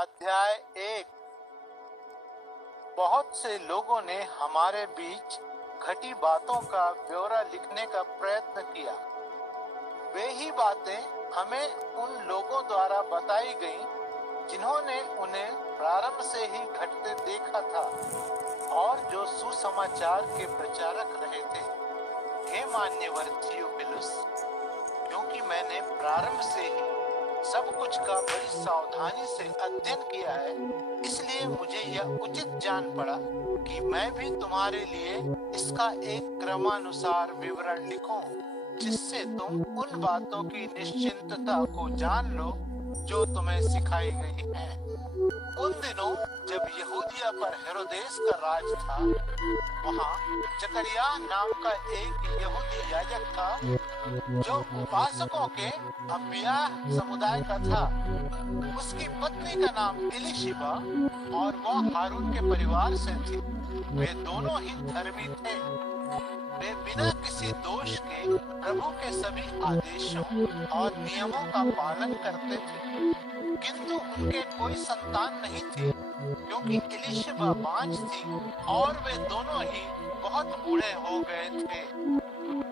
अध्याय 1। बहुत से लोगों ने हमारे बीच घटी बातों का ब्यौरा लिखने का प्रयत्न किया। वे ही बातें हमें उन लोगों द्वारा बताई गईं जिन्होंने उन्हें प्रारंभ से ही घटते देखा था और जो सुसमाचार के प्रचारक रहे थे। हे मान्यवर थियोफिलुस, क्योंकि मैंने प्रारंभ से ही सब कुछ का बड़ी सावधानी से अध्ययन किया है, इसलिए मुझे यह उचित जान पड़ा कि मैं भी तुम्हारे लिए इसका एक क्रमानुसार विवरण लिखूं, जिससे तुम उन बातों की निश्चिंतता को जान लो जो तुम्हें सिखाई गई है। उन दिनों जब यहूदिया पर हेरोदेस का राज था, वहाँ जकरिया नाम का एक यहूदी याजक था जो उपासकों के अबिया समुदाय का था। उसकी पत्नी का नाम इलिशिबा और वह हारून के परिवार से थी। वे दोनों ही धर्मी थे। वे बिना किसी दोष के प्रभु के सभी आदेशों और नियमों का पालन करते थे, किंतु उनके कोई संतान नहीं थी, क्योंकि इलिशिबा बांझ थी और वे दोनों ही बहुत बूढ़े हो गए थे।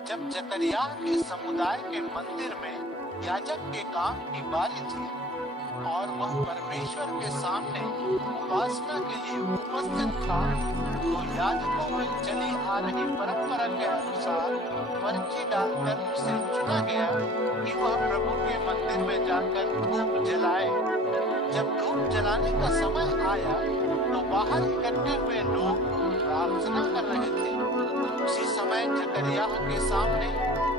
जब जकरिया के समुदाय के मंदिर में याजक के काम की बारी थी और वह परमेश्वर के सामने उपासना के लिए उपस्थित था, तो याजकों में चली आ रही परंपरा के अनुसार पर्ची डालकर उसे चुना गया कि वह प्रभु के मंदिर में जाकर धूप जलाए। जब धूप जलाने का समय आया तो बाहर इकट्ठे हुए लोग प्रार्थना कर रहे थे। उसी समय जकरिया के सामने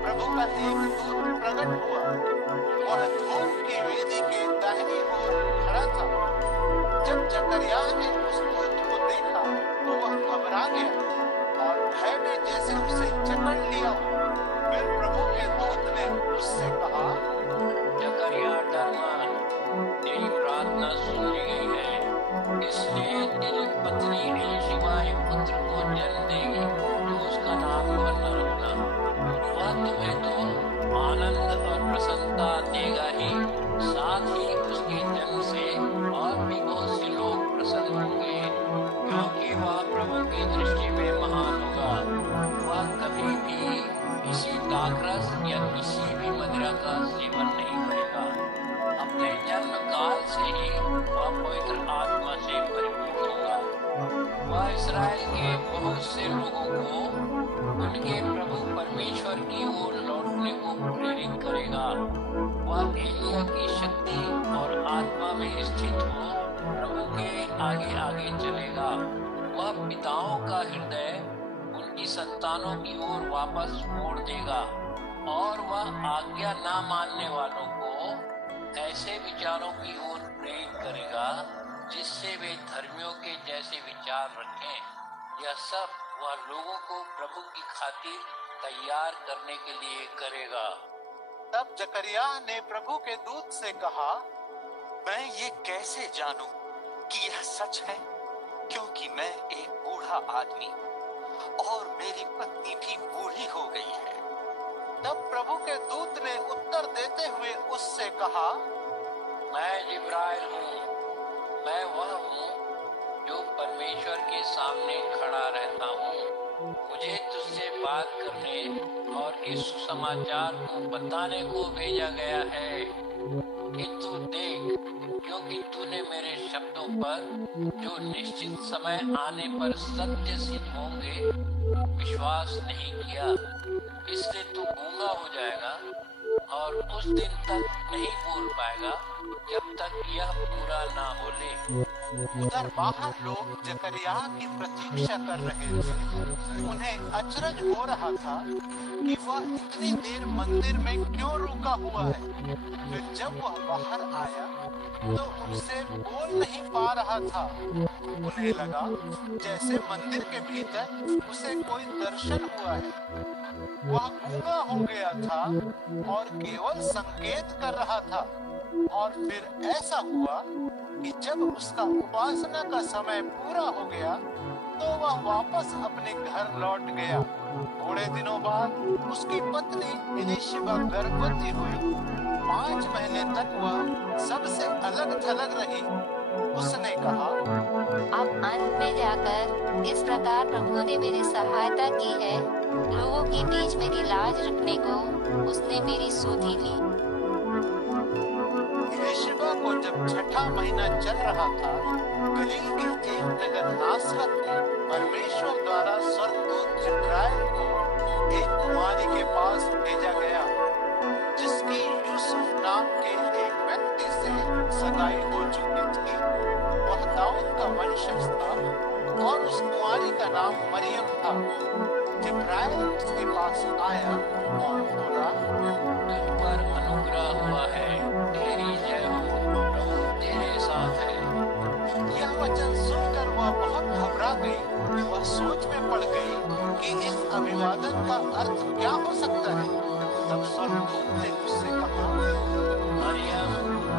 प्रभु का एक दूत प्रकट हुआ। वह धूप की वेदी के दाहिनी ओर खड़ा था। जब जकरिया ने उस दूत को देखा तो वह घबरा गया और भय में जैसे उसे जकड़ लिया। फिर प्रभु के दूत ने उससे कहा, जकरिया डर मत, तेरी प्रार्थना सुन ली गई है, इसलिए तेरी पत्नी इलिशिबा एक पुत्र को जन्म देगी, तो उसका नाम यूहन्ना रखना। वह तुम्हें तो आनंद और प्रसन्नता देगा ही, साथ ही उसके जन्म से और भी बहुत से लोग प्रसन्न होंगे, क्योंकि वह प्रभु की दृष्टि में महान होगा। वह कभी भी किसी दाखरस या किसी भी मदिरा का सेवन नहीं करेगा। अपने जन्म काल से ही वह पवित्र आत्मा से परिपूर्ण होगा। वह इस्राएल के बहुत से लोगों को उनके प्रभु परमेश्वर की ओर लौटने को प्रेरित करेगा। वह एलिया की शक्ति और आत्मा में स्थित हो प्रभु के आगे आगे चलेगा। वह पिताओं का हृदय उनकी संतानों की ओर वापस मोड़ देगा और वह आज्ञा ना मानने वालों को ऐसे विचारों की ओर प्रेरित करेगा जिससे वे धर्मियों के जैसे विचार रखें। यह सब वह लोगों को प्रभु की खातिर तैयार करने के लिए करेगा। तब जकरिया ने प्रभु के दूत से कहा, मैं ये कैसे जानूं कि यह सच है, क्योंकि मैं एक बूढ़ा आदमी और मेरी पत्नी भी बूढ़ी हो गई है। तब प्रभु के दूत ने उत्तर देते हुए उससे कहा, मैं जिब्राइल हूँ। मैं वह हूँ जो परमेश्वर के सामने खड़ा रहता हूँ। मुझे तुझसे बात करने और इस समाचार को बताने को भेजा गया है कि तू देख, क्योंकि तूने मेरे शब्दों पर जो निश्चित समय आने पर सत्य सिद्ध होंगे विश्वास नहीं किया, इसलिए तू गूंगा हो जाएगा और उस दिन तक नहीं बोल पाएगा जब तक यह पूरा ना हो ले। उधर बाहर लोग जकरिया की प्रतीक्षा कर रहे थे। उन्हें अचरज हो रहा था कि वह इतनी देर मंदिर में क्यों रुका हुआ है। फिर जब वह बाहर आया तो उनसे बोल नहीं पा रहा था। उन्हें लगा जैसे मंदिर के भीतर उसे कोई दर्शन हुआ है। वह गूंगा हो गया था और केवल संकेत कर रहा था। और फिर ऐसा हुआ कि जब उसका उपासना का समय पूरा हो गया तो वह वापस अपने घर लौट गया। थोड़े दिनों बाद उसकी पत्नी इलिशिबा गर्भवती हुई। 5 महीने तक वह सबसे अलग थलग रही उसने कहा, अब अंत में जाकर इस प्रकार प्रभु ने मेरी सहायता की है। लोगों के बीच मेरी लाज रखने को उसने मेरी सुधि ली। एलीशिबा को जब छठा महीना चल रहा था, गलील के एक नगर नासरत में परमेश्वर द्वारा स्वर्गदूत जिब्राइल को एक कुमारी के पास भेजा गया, जिसकी यूसुफ नाम के एक व्यक्ति से सगाई हो चुकी थी। वह दाऊद का वंशज था और उस कुमारी का नाम मरियम था। जिब्राइल उसके पास आया और बोला, तुझ पर अनुग्रह हुआ है, तेरी जय हो, प्रभु तेरे साथ है। यह वचन सुनकर वह बहुत घबरा गई। वह सोच में पड़ गई कि इस अभिवादन का अर्थ क्या हो सकता है। तब स्वर्गदूत ने उससे कहा, मरियम,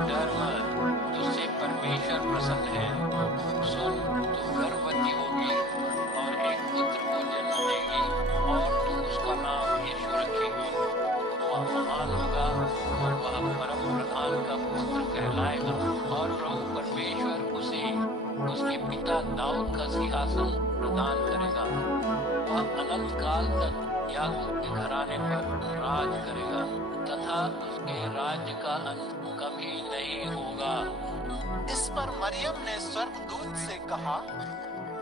डर मत, तुझसे परमेश्वर प्रसन्न है। सुन, तू गर्भवती होगी और एक पुत्र को जन्म देगी और तू उसका नाम यीशु रखेगी। वह महान होगा और वह परम प्रधान का पुत्र कहलाएगा और प्रभु परमेश्वर उसे उसके पिता दाऊद का सिंहासन प्रदान करेगा। वह अनंत काल तक याकूब के घराने पर राज करेगा तथा उसके राज्य का अंत कभी नहीं होगा। इस पर मरियम ने स्वर्गदूत से कहा,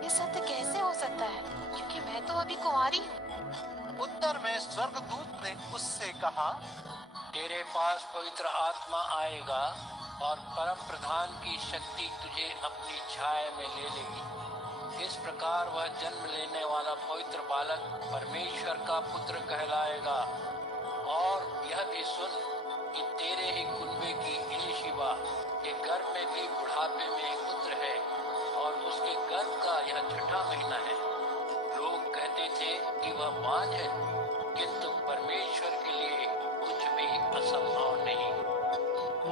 ये सत्य कैसे हो सकता है, क्योंकि मैं तो अभी कुंवारी हूँ। उत्तर में स्वर्गदूत ने उससे कहा, तेरे पास पवित्र आत्मा आएगा और परम प्रधान की शक्ति तुझे अपनी छाया में ले लेगी। इस प्रकार वह जन्म लेने वाला पवित्र बालक परमेश्वर का पुत्र कहलाएगा। और यह भी सुन कि तेरे ही कुनबे की एलीशिबा के गर्भ में भी बुढ़ापे में एक पुत्र है और उसके गर्भ का यह छठा महीना है। लोग कहते थे कि वह बांझ है, किंतु परमेश्वर के लिए कुछ भी असंभव नहीं।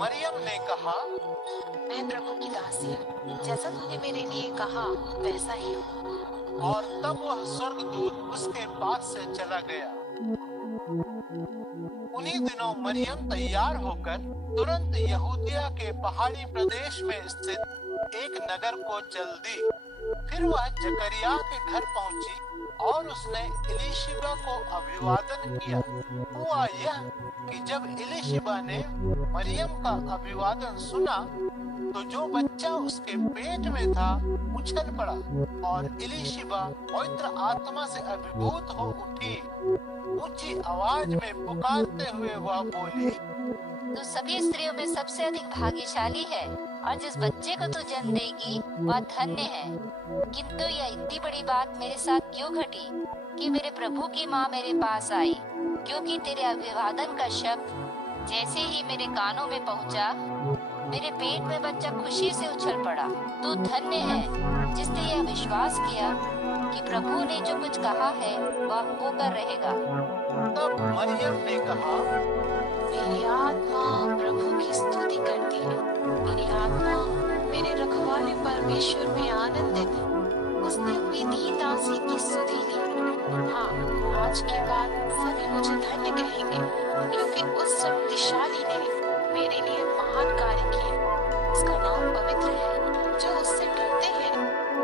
मरियम ने कहा, मैं प्रभु की दासी हूँ, जैसा तूने मेरे लिए कहा वैसा ही हूँ। और तब वह स्वर्गदूत उसके पास से चला गया। उन्हीं दिनों मरियम तैयार होकर तुरंत यहूदिया के पहाड़ी प्रदेश में स्थित एक नगर को चल दी। फिर वह जकरिया के घर पहुंची और उसने एलीशिबा को अभिवादन किया। हुआ यह कि जब एलीशिबा ने मरियम का अभिवादन सुना तो जो बच्चा उसके पेट में था उछल पड़ा और एलीशिबा पवित्र आत्मा से अभिभूत हो उठी। ऊंची आवाज में पुकारते हुए वह बोली, तू सभी स्त्रियों में सबसे अधिक भाग्यशाली है और जिस बच्चे को तू जन्म देगी वह धन्य है। किंतु यह इतनी बड़ी बात मेरे साथ क्यों घटी कि मेरे प्रभु की माँ मेरे पास आई, क्योंकि तेरे अभिवादन का शब्द जैसे ही मेरे कानों में पहुँचा, मेरे पेट में बच्चा खुशी से उछल पड़ा। तू धन्य है जिसने यह विश्वास किया कि प्रभु ने जो कुछ कहा है वह होकर रहेगा। तब मरियम ने कहा, मेरी आत्मा प्रभु की स्तुति करती है, मेरी आत्मा मेरे रखवाले परमेश्वर में आनंदित है। उसने अपनी दीन दासी की स्तुति ली। हाँ, आज के बाद सभी मुझे धन्य कहेंगे, क्योंकि उस शक्तिशाली ने मेरे लिए महान कार्य किए। उसका नाम पवित्र है, जो उससे डरते हैं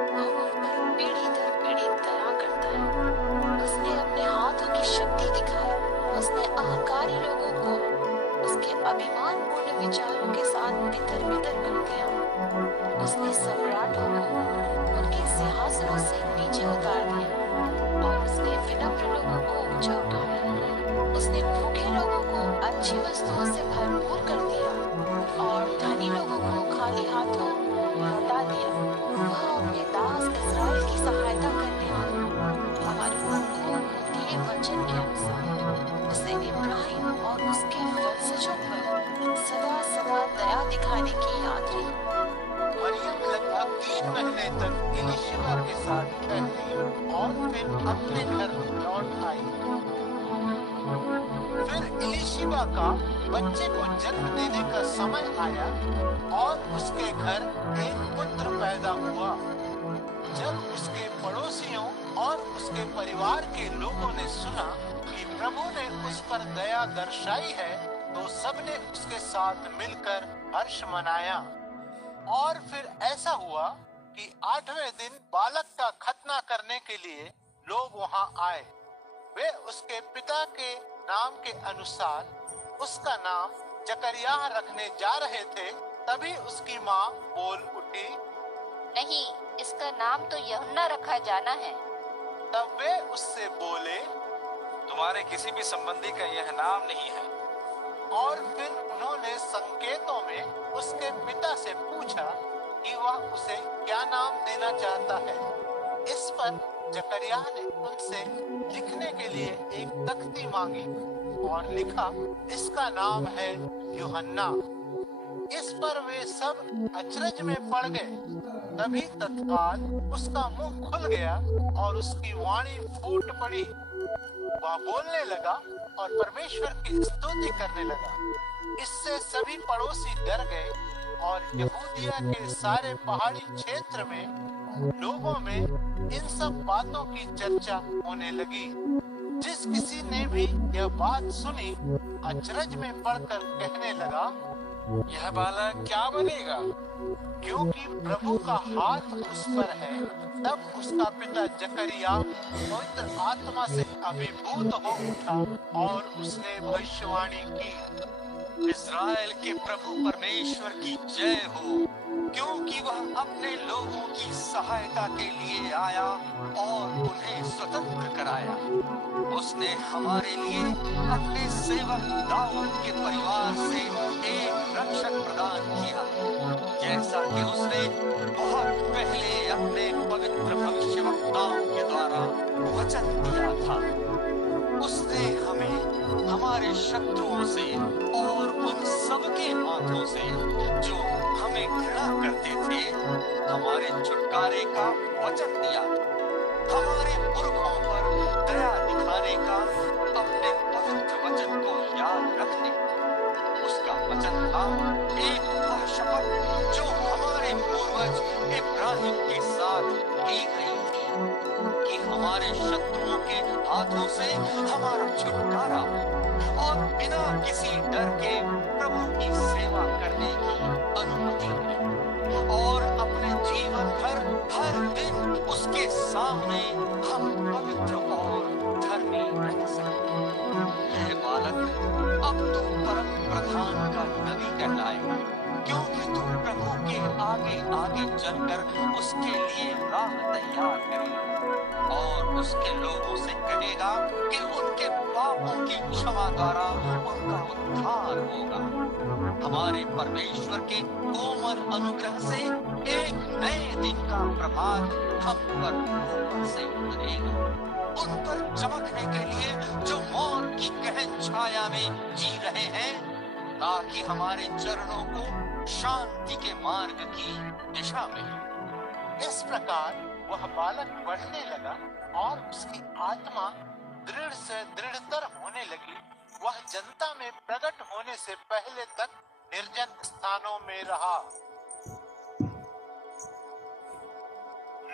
वह उन पर पीढ़ी दर पीढ़ी दया करता है। उसने अपने हाथों की शक्ति दिखाई। उसने अहंकारी लोगों को उसके अभिमानपूर्ण विचारों के साथ तितर-बितर कर दिया। उसने सम्राटों को उनके सिंहासनों से नीचे उतार दिया और उसने विनम्र लोगों को ऊंचा उठाया। उसने भूखे लोगों को अच्छी वस्तुओं से भरपूर कर दिया और धनी लोगों को खाली हाथों लौटा दिया। वह अपने दास इस्राएल की सहायता करने वाला हमारे प्रभु को दिए वचन के अनुसार उसने इब्राहिम और उसके वंशजों पर सदा सदा दया दिखाने की याद रही। मरियम लगभग 3 महीने तक एलीशिबा के साथ ठहरी और फिर अपने घर लौट आई। फिर एलीशिबा का बच्चे को जन्म देने का समय आया और उसके घर एक पुत्र पैदा हुआ। जब उसके पड़ोसियों और उसके परिवार के लोगों ने सुना कि प्रभु ने उस पर दया दर्शाई है, तो सबने उसके साथ मिलकर हर्ष मनाया। और फिर ऐसा हुआ कि 8वें दिन बालक का खतना करने के लिए लोग वहां आए। वे उसके पिता के नाम के अनुसार उसका नाम जकरिया रखने जा रहे थे। तभी उसकी माँ बोल उठी, नहीं, इसका नाम तो यूहन्ना रखा जाना है। तब वे उससे बोले, तुम्हारे किसी भी संबंधी का यह नाम नहीं है। और फिर उन्होंने संकेतों में उसके पिता से पूछा कि वह उसे क्या नाम देना चाहता है। इस पर जकरिया ने उनसे लिखने के लिए एक तख्ती मांगी और लिखा, इसका नाम है यूहन्ना। इस पर वे सब अचरज में पड़ गए। तभी तत्काल उसका मुंह खुल गया और उसकी वाणी फूट पड़ी। वह बोलने लगा और परमेश्वर की स्तुति करने लगा। इससे सभी पड़ोसी डर गए और यहूदिया के सारे पहाड़ी क्षेत्र में लोगों में इन सब बातों की चर्चा होने लगी। जिस किसी ने भी यह बात सुनी अचरज में पड़कर कहने लगा, यह बालक क्या बनेगा? क्योंकि प्रभु का हाथ उस पर है। तब उसका पिता जकरिया पवित्र आत्मा से अभिभूत हो उठा और उसने भविष्यवाणी की, इस्राएल के प्रभु परमेश्वर की जय हो, क्योंकि वह अपने लोगों की सहायता के लिए आया और उन्हें स्वतंत्र कराया। उसने हमारे लिए अपने सेवक दाऊद के परिवार से एक रक्षक प्रदान किया, जैसा कि उसने बहुत पहले अपने पवित्र भविष्यवक्ताओं के द्वारा वचन दिया था। उसने हमें हमारे शत्रुओं से और उन सबके हाथों से जो हमें घृणा करते थे हमारे छुटकारे का वचन दिया। हमारे पुरखों पर दया दिखाने का अपने पवित्र वचन को याद रखने। उसका वचन था एक वह शपथ जो हमारे पूर्वज इब्राहिम के साथ ली गई थी कि हमारे शत्रुओं के हाथों से हमारा छुटकारा हो और बिना किसी डर के प्रभु की सेवा करने की अनुमति मिले और अपने जीवन भर हर दिन उसके सामने हम पवित्र और धर्मी रह सकें। यह बालक अब तू परम प्रधान का नबी कहलाएगा, क्योंकि तू प्रभु के आगे आगे चलकर उसके लिए राह तैयार करेगा और उसके लोगों से कहेगा कि उनके पापों की क्षमा द्वारा उनका उद्धार होगा। हमारे परमेश्वर के कोमल अनुग्रह से एक नए दिन का प्रभात हम पर ऊपर से उतरेगा, उन पर चमकने के लिए जो मौत की गहन छाया में जी रहे हैं, ताकि हमारे चरणों को शांति के मार्ग की दिशा मिले। इस प्रकार वह बालक बढ़ने लगा और उसकी आत्मा दृढ़ से दृढ़तर होने लगी। वह जनता में प्रकट होने से पहले तक निर्जन स्थानों में रहा।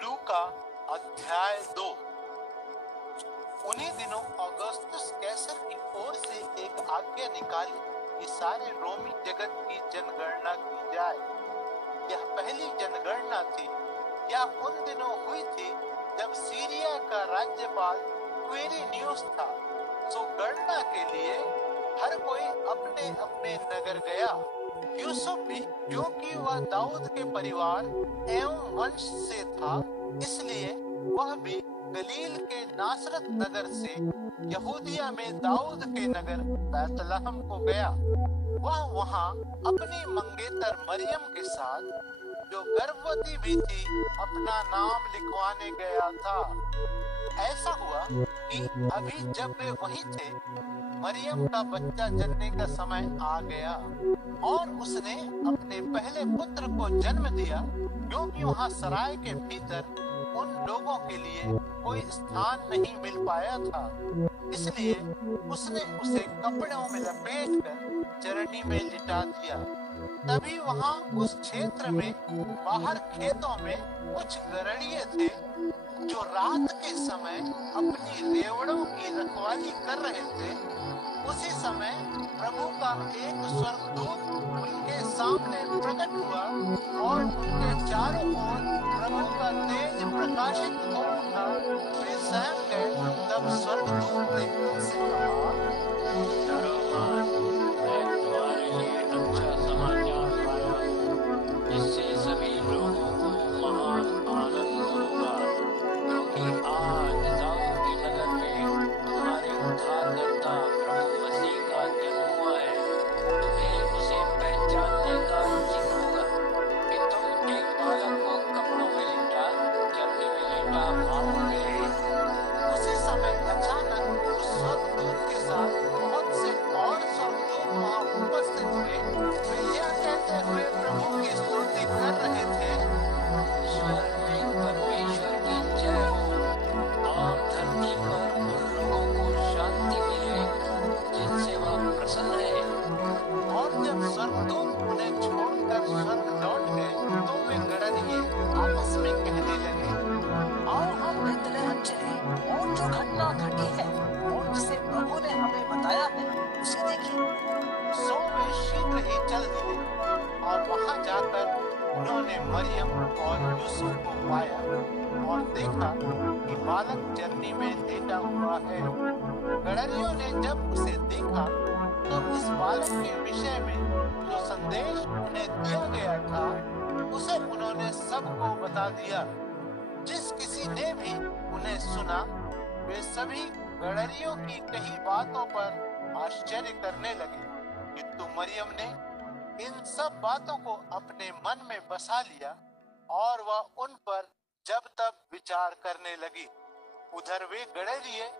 लूका अध्याय 2। उन्हीं दिनों औगुस्तुस कैसर की ओर से एक आज्ञा निकाली कि सारे रोमी जगत की जनगणना की जाए। यह पहली जनगणना थी या उन दिनों हुई थी जब सीरिया का राज्यपाल क्विरिनियुस था। सो गणना के लिए हर कोई अपने अपने नगर गया। यूसुफ भी, क्योंकि वह दाऊद के परिवार एवं वंश से था, इसलिए वह भी गलील के नासरत नगर से यहूदिया में दाऊद के नगर बैतलहम को गया। वह वहां अपनी मंगेतर मरियम के साथ, जो गर्भवती भी थी, अपना नाम लिखवाने गया था। ऐसा हुआ कि अभी जब वे वहीं थे, मरियम का बच्चा जनने का समय आ गया और उसने अपने पहले पुत्र को जन्म दिया, क्योंकि वहां सराय के भीतर उन लोगों के लिए कोई स्थान नहीं मिल पाया था। इसलिए उसने उसे कपड़ों में लपेटकर चरनी में लिटा दिया। तभी वहां उस क्षेत्र में बाहर खेतों में कुछ गड़ेड़िए थे जो रात के समय अपनी रेवड़ों की रखवाली कर रहे थे। उसी समय प्रभु का एक स्वर्गदूत उनके सामने प्रकट हुआ और प्रकाशित हो उठा, वे सहम गए। तब स्वर्गदूत ने उनसे कहा, डरो मत, मैं तुम्हारे लिए अच्छा समाचार लाया हूँ, जिससे सभी लोगों को महान आनंद होगा। क्योंकि आज दाऊद के नगर में तुम्हारे उद्धारकर्ता प्रभु मसीह का जन्म हुआ है। तुम्हें उसे पहचानने का चिन्ह होगा कि तुम एक बालक को कपड़ों में लिटा, चरनी में लिटा पाओगे। उसी समय अचानक उस स्वर्गदूत के साथ बहुत से और स्वर्गदूत वहां उपस्थित हुए। वे यह कहते हुए प्रभु की स्तुति कर रहे थे, स्वर्ग में परमेश्वर की जय हो और धरती पर उन लोगों को शांति मिले जिनसे वह प्रसन्न है। और जब स्वर्गदूत उन्हें छोड़कर स्वर्ग लौट गए, तो वे गड़रिए आपस में कहने लगे, आओ हम बेथलेहम चले और जो घटना घटी है और जिसे प्रभु ने हमें बताया है उसे देखें। सो वे शीघ्र ही चल दिए और वहां जाकर उन्होंने मरियम और यूसुफ को पाया और देखा कि बालक चरनी में लेटा हुआ है। गड़रियों ने जब उसे देखा तो इस बालक के विषय में जो संदेश उन्हें दिया गया था उसे उन्होंने सबको बता दिया। जिस किसी ने भी उन्हें सुना, वे सभी गड़रियों की कही बातों पर आश्चर्य करने लगे। किंतु मरियम ने इन सब बातों को अपने मन में बसा लिया और वह उन पर जब तब विचार करने लगी। उधर वे गड़रिये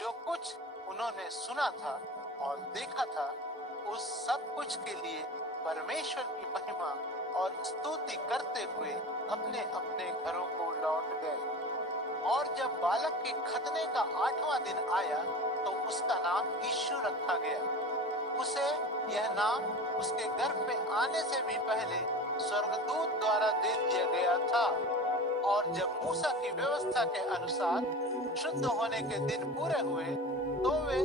जो कुछ उन्होंने सुना था और देखा था, उस सब कुछ के लिए परमेश्वर की महिमा और स्तुति करते हुए अपने अपने घरों को लौट गए। और जब बालक के खतने का 8वां दिन आया तो उसका नाम यीशु रखा गया। उसे यह नाम उसके गर्भ में आने से भी पहले स्वर्गदूत द्वारा दे दिया गया था। और जब मूसा की व्यवस्था के अनुसार शुद्ध होने के दिन पूरे हुए तो वे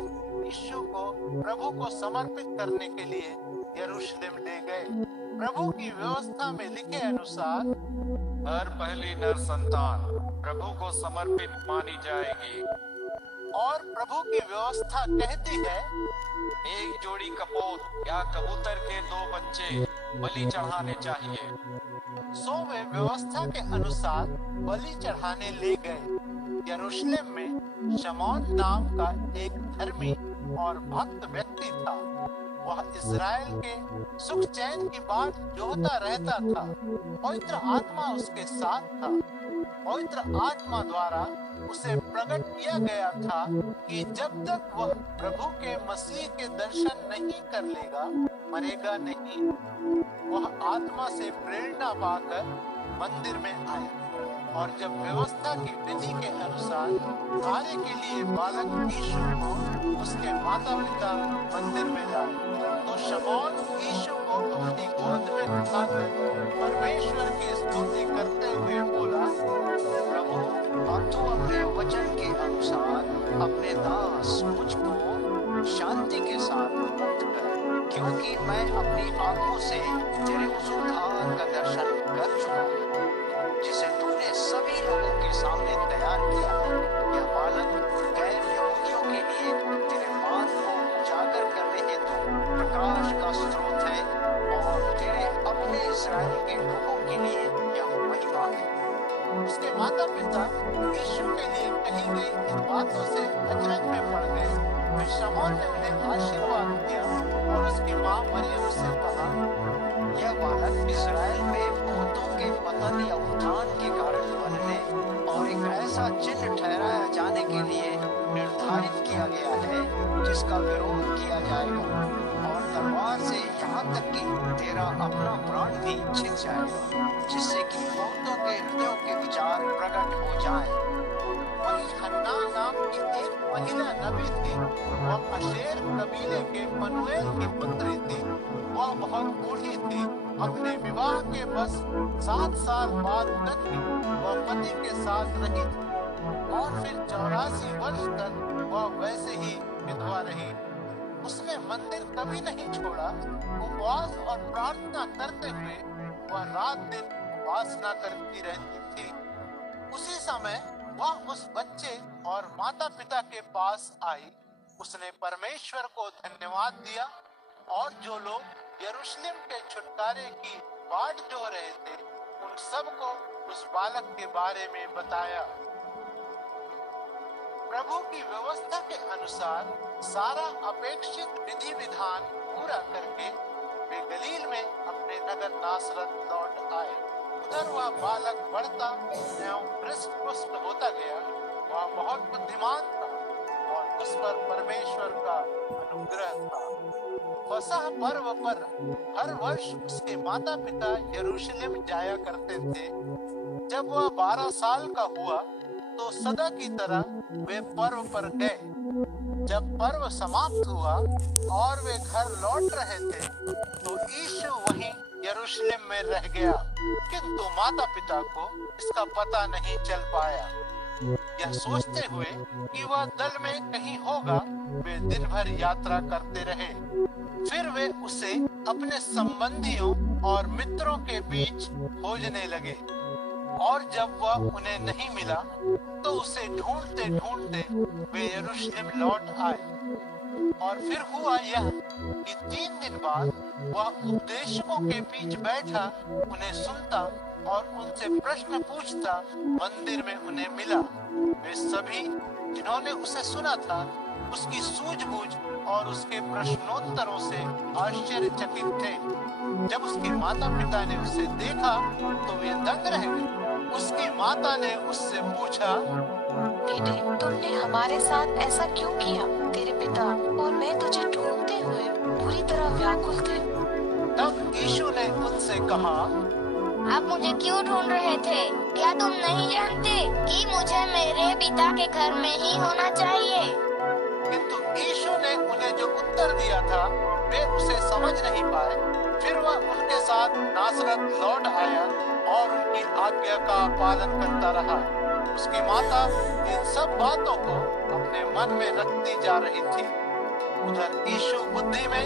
यीशु को प्रभु को समर्पित करने के लिए यरूशलेम ले गए। प्रभु की व्यवस्था में लिखे अनुसार हर पहली नर संतान प्रभु को समर्पित मानी जाएगी। और प्रभु की व्यवस्था कहती है, एक जोड़ी कपोत या कबूतर के 2 बच्चे बलि चढ़ाने चाहिए। सो वे व्यवस्था के अनुसार बलि चढ़ाने ले गए। यरूशलेम में शमौन नाम का एक धर्मी और भक्त व्यक्ति था। वह इस्राएल के सुख चैन की बात जोहता रहता था। पवित्र आत्मा उसके साथ था। पवित्र आत्मा द्वारा उसे प्रकट किया गया था कि जब तक वह प्रभु के मसीह के दर्शन नहीं कर लेगा, मरेगा नहीं। वह आत्मा से प्रेरणा पाकर मंदिर में आया और जब व्यवस्था की विधि के अनुसार कार्य के लिए बालक यीशु को उसके माता पिता मंदिर में लाए, तो शमौन यीशु को अपनी गोद में उठाकर परमेश्वर की स्तुति करते हुए बोला, प्रभु, अब तू अपने वचन के अनुसार अपने दास मुझको शांति के साथ मुक्त कर, क्योंकि मैं अपनी आंखों से तेरे उस उद्धार का दर्शन कर चुका हूँ जिसे तूने सभी लोगों के सामने तैयार किया है। यह बालक गैर यहूदियों के लिए तेरे मार्ग को उजागर करने हेतु प्रकाश का स्रोत है और तेरे अपने इस्राएल के लोगों के लिए यह महिमा है। उसके माता पिता यीशु के लिए कही गई इन बातों से अचरज में पड़ गए। फिर शमौन ने उन्हें आशीर्वाद दिया और उसकी मां मरियम से कहा, यह बालक इस्राएल में बहुतों के पतन या उत्थान के कारण बनने और एक ऐसा चिन्ह ठहराया जाने के लिए निर्धारित किया गया है जिसका विरोध किया जाएगा और तलवार से यहाँ तक कि तेरा अपना प्राण भी छिन जाएगा, जिससे कि बहुतों के हृदयों के विचार प्रकट हो जाएं। वहीं हन्ना नाम की एक महिला नबी थी। वह अशेर कबीले के पनुएल की पुत्री थी। वह बहुत बूढ़ी थी। अपने विवाह के बस 7 साल बाद तक ही वह पति के साथ रही थी और फिर 84 वर्ष तक वह वैसे ही विधवा रही। उसने मंदिर कभी नहीं छोड़ा। उपवास और प्रार्थना करते हुए वह रात दिन उपासना करती रहती थी। उसी समय वह उस बच्चे और माता पिता के पास आई। उसने परमेश्वर को धन्यवाद दिया और जो लोग यरूशलेम के छुटकारे की बाट जो रहे थे उन सबको उस बालक के बारे में बताया। प्रभु की व्यवस्था के अनुसार सारा अपेक्षित विधि विधान पूरा करके वे गलील में अपने नगर नासरत लौट आए। उधर वह बालक बढ़ता एवं हृष्ट पुष्ट होता गया। वह बहुत बुद्धिमान था और उस पर परमेश्वर का अनुग्रह था। फसह पर्व पर हर वर्ष उसके माता पिता यरूशलेम जाया करते थे। जब वह 12 साल का हुआ तो सदा की तरह वे पर्व पर गए। जब पर्व समाप्त हुआ और वे घर लौट रहे थे तो यीशु वहीं यरूशलेम में रह गया, किंतु माता पिता को इसका पता नहीं चल पाया। यह सोचते हुए कि वह दल में कहीं होगा, वे दिन भर यात्रा करते रहे। फिर वे उसे अपने संबंधियों और मित्रों के बीच खोजने लगे और जब वह उन्हें नहीं मिला तो उसे ढूंढते ढूंढते वे यरूशलेम लौट आए। और फिर हुआ यह कि 3 दिन बाद वह उपदेशकों के बीच बैठा उन्हें सुनता और उनसे प्रश्न पूछता मंदिर में उन्हें मिला। वे सभी जिन्होंने उसे सुना था उसकी सूझबूझ और उसके प्रश्नोत्तरों से आश्चर्यचकित थे। जब उसके माता पिता ने उसे देखा तो वे दंग रह गए। उसकी माता ने उससे पूछा, बेटे, तुमने हमारे साथ ऐसा क्यों किया? तेरे पिता और मैं तुझे ढूंढते हुए पूरी तरह व्याकुल थे। तब यीशु ने उनसे कहा, आप मुझे क्यों ढूंढ रहे थे? क्या तुम नहीं जानते कि मुझे मेरे पिता के घर में ही होना चाहिए? किंतु यीशु ने उन्हें जो उत्तर दिया था वे उसे समझ नहीं पाए। फिर वह उनके साथ नासरत लौट आया और उनकी आज्ञा का पालन करता रहा। उसकी माता इन सब बातों को अपने मन में रखती जा रही थी। उधर यीशु बुद्धि में,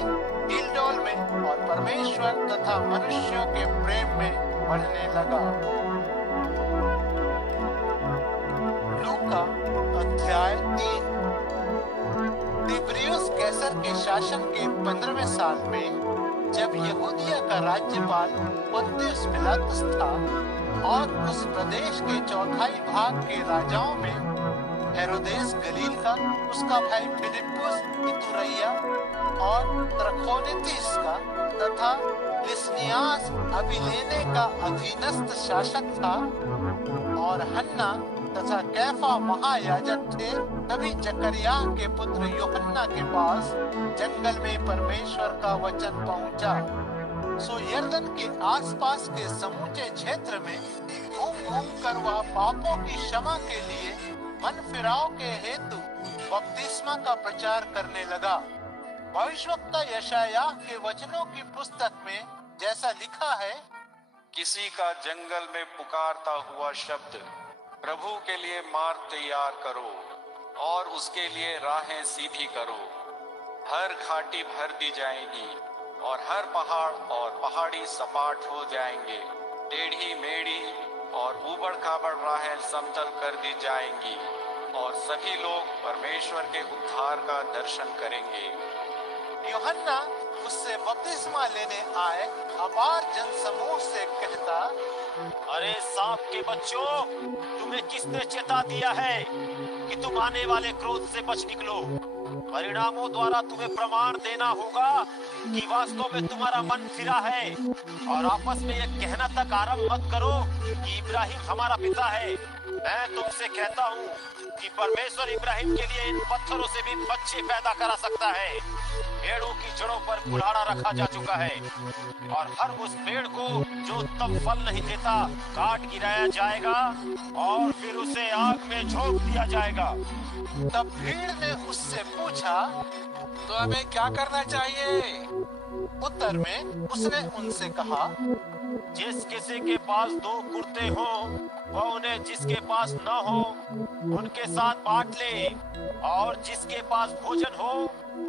हिलडोल में और परमेश्वर तथा मनुष्यों के प्रेम में बढ़ने लगा। लूका अध्याय 3। तिबिरियुस कैसर के शासन के 15वें साल में जब यहूदिया का राज्यपाल पुन्तियुस पिलातुस था और उस प्रदेश के चौथाई भाग के राजाओं में हेरोदेस गलील का, उसका भाई फिलिप्पुस इतुरैया और त्रखोनितिस का तथा लिस्नियास अबिलेने का अधीनस्थ शासक था और हन्ना तथा कैफा महायाजक थे। तभी जकरिया के पुत्र यूहन्ना के पास जंगल में परमेश्वर का वचन पहुंचा। सो यरदन के आसपास के समूचे क्षेत्र में घूम घूम कर वह पापों की क्षमा के लिए मन फिराव के हेतु बपतिस्मा का प्रचार करने लगा। भविष्यवक्ता यशायाह के वचनों की पुस्तक में जैसा लिखा है, किसी का जंगल में पुकारता हुआ शब्द, प्रभु के लिए मार्ग तैयार करो और उसके लिए राहें सीधी करो। हर घाटी भर दी जाएगी और हर पहाड़ और पहाड़ी सपाट हो जाएंगे। टेढ़ी मेढ़ी और ऊबड़ खाबड़ राहें समतल कर दी जाएंगी और सभी लोग परमेश्वर के उद्धार का दर्शन करेंगे। यूहन्ना उससे बपतिस्मा लेने आए अपार जनसमूह से कहता, अरे सांप के बच्चों, तुम्हें किसने चेता दिया है कि तुम आने वाले क्रोध से बच निकलो? परिणामों द्वारा तुम्हें प्रमाण देना होगा कि वास्तव में तुम्हारा मन फिरा है। और आपस में यह कहना तक आरंभ मत करो कि इब्राहिम हमारा पिता है। मैं तुमसे कहता हूँ कि परमेश्वर इब्राहिम के लिए इन पत्थरों से भी बच्चे पैदा करा सकता है। पेड़ों की जड़ों पर कुल्हाड़ा रखा जा चुका है और हर उस पेड़ को जो तब फल नहीं देता काट गिराया जाएगा और फिर उसे आग में झोंक दिया जाएगा। तब भीड़ ने उससे पूछा, तो हमें क्या करना चाहिए? उत्तर में उसने उनसे कहा, जिस किसी के पास 2 कुर्ते हो वह उन्हें जिसके पास न हो उनके साथ बांट ले, और जिसके पास भोजन हो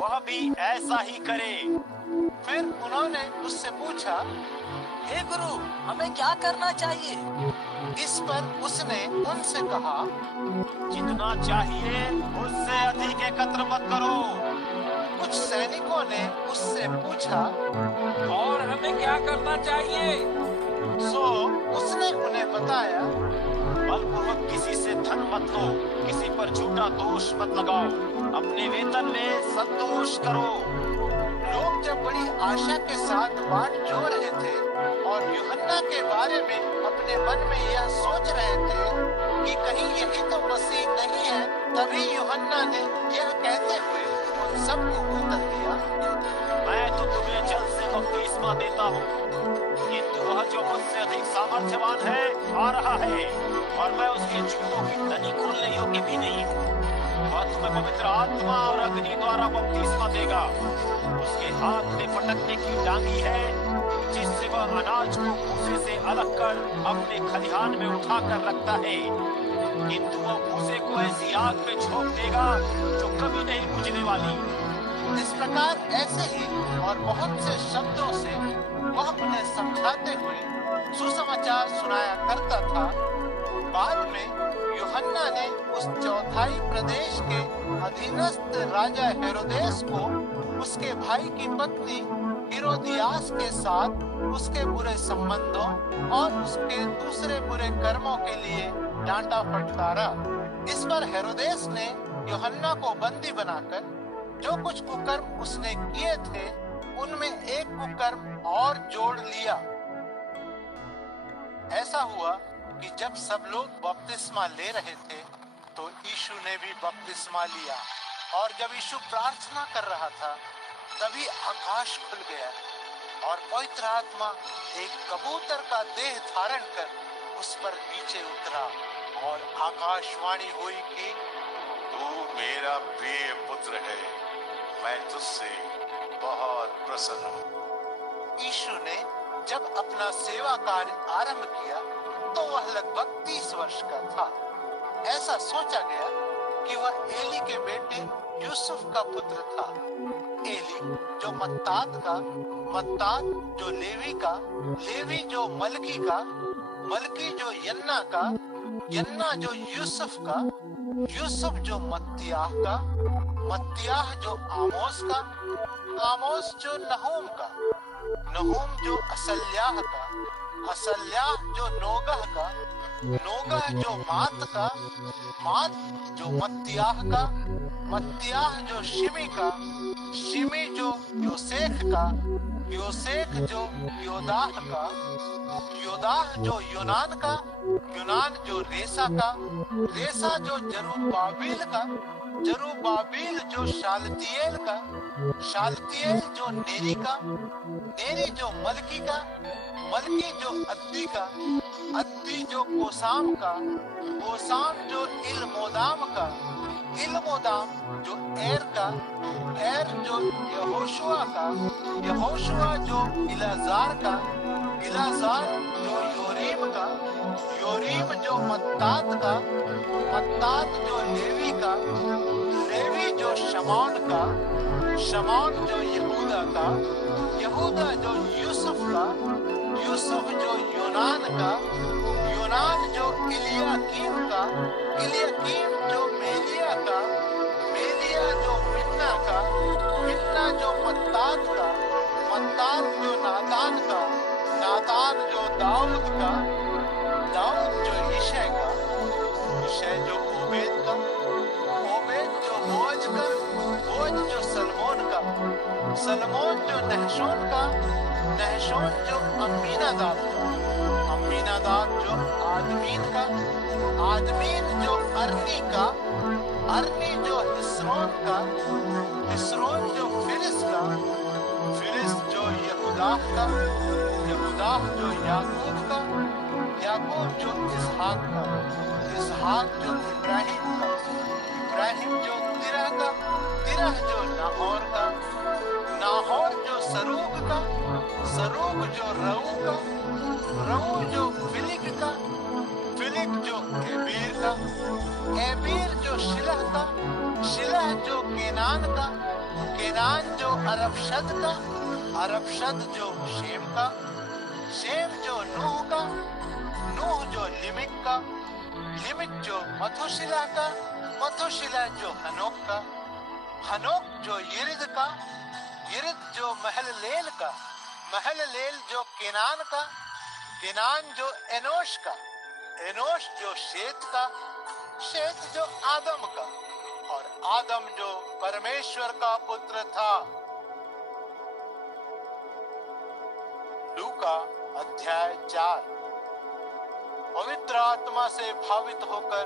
वह भी ऐसा ही करे। फिर उन्होंने उससे पूछा, हे गुरु, हमें क्या करना चाहिए? इस पर उसने उनसे कहा, जितना चाहिए उससे अधिक एकत्र मत करो। कुछ सैनिकों ने उससे पूछा, और हमें क्या करना चाहिए? सो उसने उन्हें बताया, बलपूर्वक किसी से धन मत लो, किसी पर झूठा दोष मत लगाओ, अपने वेतन में संतोष करो। लोग जब बड़ी आशा के साथ बाट जोड़ रहे थे और यूहन्ना के बारे में अपने मन में यह सोच रहे थे कि कहीं यही तो मसीह नहीं है, तभी यूहन्ना ने यह कहते हुए उन सबको उत्तर दिया, मैं तो तुम्हें जल से बपतिस्मा देता हूँ, किंतु वह जो मुझसे अधिक सामर्थ्यवान है आ रहा है, और मैं उसके जूतों की तनी खोलने योग्य भी नहीं हूँ। वह तुम्हें पवित्र आत्मा और अग्नि द्वारा बपतिस्मा देगा। उसके हाथ में फटकने की डांगी है, जिससे वह अनाज को भूसे से अलग कर अपने खलिहान में उठा कर रखता है, किंतु वह भूसे को ऐसी आग में झोंक देगा जो कभी नहीं बुझने वाली। इस प्रकार ऐसे ही और बहुत से शब्दों से वह उन्हें समझाते हुए सुसमाचार सुनाया करता था। बाद में यूहन्ना ने उस चौथाई प्रदेश के अधीनस्थ राजा हेरोदेस को उसके भाई की पत्नी हेरोदियास के साथ उसके बुरे संबंधों और उसके दूसरे बुरे कर्मों के लिए डांटा फटकारा। इस पर हेरोदेस ने यूहन्ना को बंदी बनाकर जो कुछ कुकर्म उसने किए थे उनमें एक कुकर्म और जोड़ लिया। ऐसा हुआ कि जब सब लोग बपतिस्मा ले रहे थे तो यीशु ने भी बपतिस्मा लिया, और जब यीशु प्रार्थना कर रहा था तभी आकाश खुल गया और पवित्र आत्मा एक कबूतर का देह धारण कर उस पर नीचे उतरा, और आकाशवाणी हुई कि तू मेरा प्रिय पुत्र है, मैं तुझसे बहुत प्रसन्न हूँ। यीशु ने जब अपना सेवा कार्य आरंभ किया तो वह लगभग 30 वर्ष का था। ऐसा सोचा गया कि वह एली के बेटे यूसुफ का पुत्र था। एली जो मत्तात का, मत्तात जो लेवी का, लेवी जो मलकी का, मलकी जो यन्ना का, यन्ना जो यूसुफ का, यूसुफ जो मत्तियाह का, मत्तियाह जो आमोस का, आमोस जो नहूम का, नहूम जो असल्याह का, असल्याह जो नोगह का, नोगह जो मात का, मात जो मत्तियाह का, मत्तियाह जो शिमी का, शिमी जो योसेख का, योसेख जो योदाह का, योदाह जो यूनान का, यूनान जो रेसा का, रेसा जो जरुब्बाबिल का, जरुब्बाबिल जो शालतियेल का, शालतियेल जो नेरी का, नेरी जो मलकी का, मलकी जो अद्दी का, अद्दी जो कोसाम का, कोसाम जो इल्मोदाम का, इल्मोदाम जो एर का, एर जो यहोशुआ का, यहोशुआ जो इलाजार का, इलाजार जो योरीम का, योरीम जो मत्तात का, मत्तात जो लेवी का, लेवी जो शमौन का, शमौन जो यहूदा का, यहूदा जो यूसुफ का, यूसुफ जो यूनान का, यूनान जो इलियाकीम का, इलियाकीम जो मेलिया का, मेलिया जो मिन्ना का, मिन्ना जो मत्तात का, मत्तात जो नातान का, नातान जो दाऊद का, दाऊद जो यिशै का, यिशै जो ओबेद का, ओबेद जो बोअज का, बोअज जो सलमोन का, सलमोन जो नहशोन का, नहशोन जो अम्मीनादाब का, अम्मीनादाब जो आदमीन का, आदमीन जो अरनी का, अरनी जो हिस्रोन का, हिस्रोन जो फिलिस का, फिलिस जो यहूदाह का, यहूदाह जो याकूब का, याकूब जो इसहाक का, इसहाक जो इब्राहिम का, इब्राहिम जो तिरह का, तिरह जो नाहोर का, नाहोर जो सरूग का, सरूग जो रऊ का, रऊ जो फिलिक का, फिलिक जो एबीर का, एबीर जो शिलह का, शिलह जो केनान का, केनान जो अरबशद का, अरबशद जो शेम का, शेम नूह का, नूह जो लिमिक का, लिमिक जो मथुशिला का, मथुशिला जो हनोक का, हनोक जो यिरिद का, यिरिद जो महललेल का, महललेल जो केनान का, केनान जो एनोश का, एनोश जो शेत का, शेत जो आदम का, और आदम जो परमेश्वर का पुत्र था। लूका अध्याय 4। पवित्र आत्मा से भावित होकर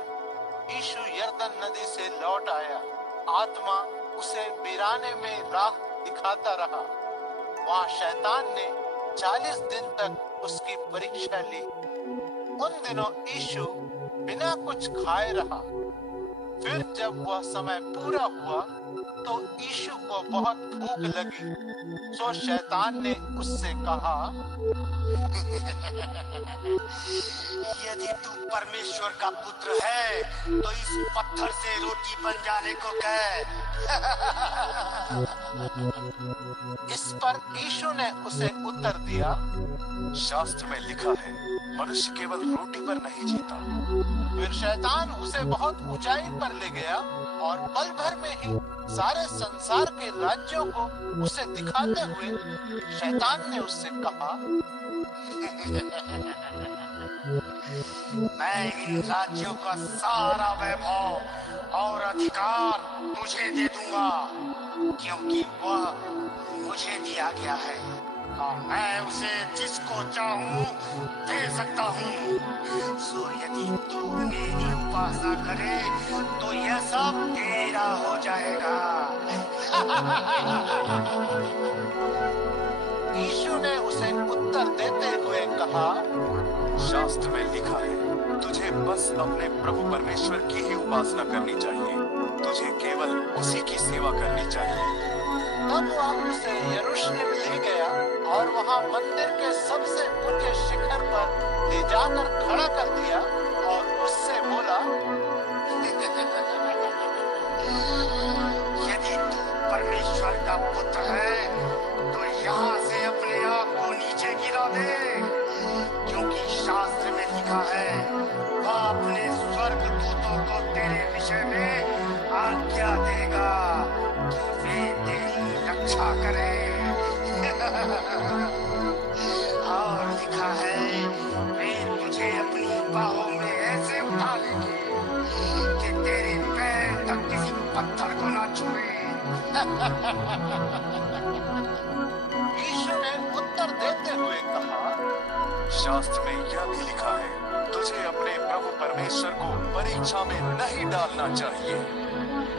यीशु यरदन नदी से लौट आया। आत्मा उसे बिराने में राह दिखाता रहा। वहाँ शैतान ने 40 दिन तक उसकी परीक्षा ली। उन दिनों यीशु बिना कुछ खाए रहा। फिर जब वह समय पूरा हुआ तो यीशु को बहुत भूख लगी। सो शैतान ने उससे कहा, यदि तू परमेश्वर का पुत्र है तो इस पत्थर से रोटी बन जाने को कह। इस पर यीशु ने उसे उत्तर दिया, शास्त्र में लिखा है, मनुष्य केवल रोटी पर नहीं जीता। फिर शैतान उसे बहुत ऊंचाई पर ले गया और पल भर में ही सारे संसार के राज्यों को उसे दिखाते हुए शैतान ने उससे कहा, मैं इन राज्यों का सारा वैभव और अधिकार तुझे दे दूंगा, क्योंकि वह मुझे दिया गया है और मैं उसे जिसको चाहूं दे सकता हूँ। सो यदि तू मेरी उपासना करे तो यह सब तेरा हो जाएगा। यीशु ने उसे उत्तर देते हुए कहा, शास्त्र में लिखा है, तुझे बस अपने प्रभु परमेश्वर की ही उपासना करनी चाहिए। तुझे केवल उसी की सेवा करनी चाहिए। तब वह उसे यरूशलेम ले गया और वहाँ मंदिर के सबसे ऊंचे शिखर पर ले जाकर खड़ा कर दिया और उससे बोला, यदि तू परमेश्वर का पुत्र है तो यहाँ से अपने आप को नीचे गिरा दे, क्योंकि शास्त्र में लिखा है, वह अपने स्वर्गदूतों को तेरे विषय में आज्ञा देगा कि वे तेरी रक्षा करें। और लिखा है, वे तुझे अपनी बाहों में ऐसे उठा लेंगे कि तेरे पैर तक किसी पत्थर को ना छुए। यीशु ने उत्तर देते हुए कहा, शास्त्र में यह भी लिखा है, तुझे अपने प्रभु परमेश्वर को परीक्षा में नहीं डालना चाहिए।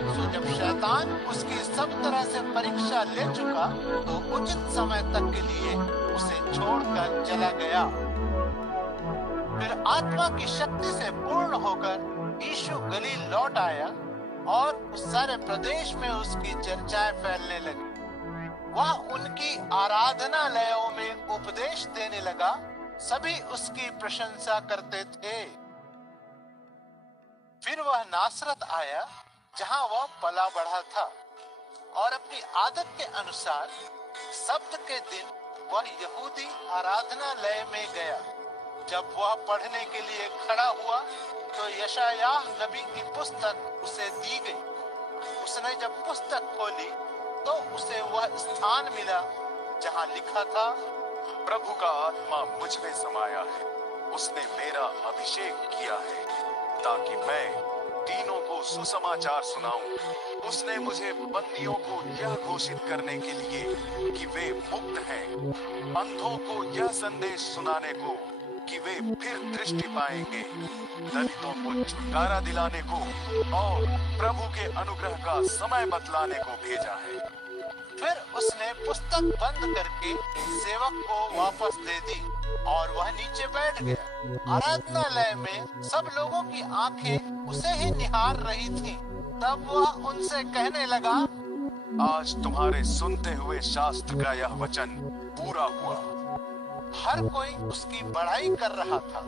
तो जब शैतान उसकी सब तरह से परीक्षा ले चुका तो उचित समय तक के लिए उसे छोड़कर चला गया। फिर आत्मा की शक्ति से पूर्ण होकर यीशु गलील लौट आया और उस सारे प्रदेश में उसकी चर्चाएं फैलने लगी। वह उनकी आराधनालयों में उपदेश देने लगा। सभी उसकी प्रशंसा करते थे। फिर वह नासरत आया जहां वह पला बढ़ा था और अपनी आदत के अनुसार सब्त के दिन वह यहूदी आराधनालय में गया। जब वह पढ़ने के लिए खड़ा हुआ तो यशायाह नबी की पुस्तक उसे दी गई। उसने जब पुस्तक खोली तो उसे वह स्थान मिला जहां लिखा था, प्रभु का आत्मा मुझ में समाया है, उसने मेरा अभिषेक किया है ताकि मैं दीनों को सुसमाचार सुनाऊं। उसने मुझे बंदियों को यह घोषित करने के लिए कि वे मुक्त हैं, अंधों को यह संदेश सुनाने को कि वे फिर दृष्टि पाएंगे, दलितों को छुटकारा दिलाने को और प्रभु के अनुग्रह का समय बतलाने को भेजा है। फिर उसने पुस्तक बंद करके सेवक को वापस दे दी और वह नीचे बैठ गया। आराधनालय में सब लोगों की आंखें उसे ही निहार रही थीं। तब वह उनसे कहने लगा, आज तुम्हारे सुनते हुए शास्त्र का यह वचन पूरा हुआ। हर कोई उसकी बड़ाई कर रहा था।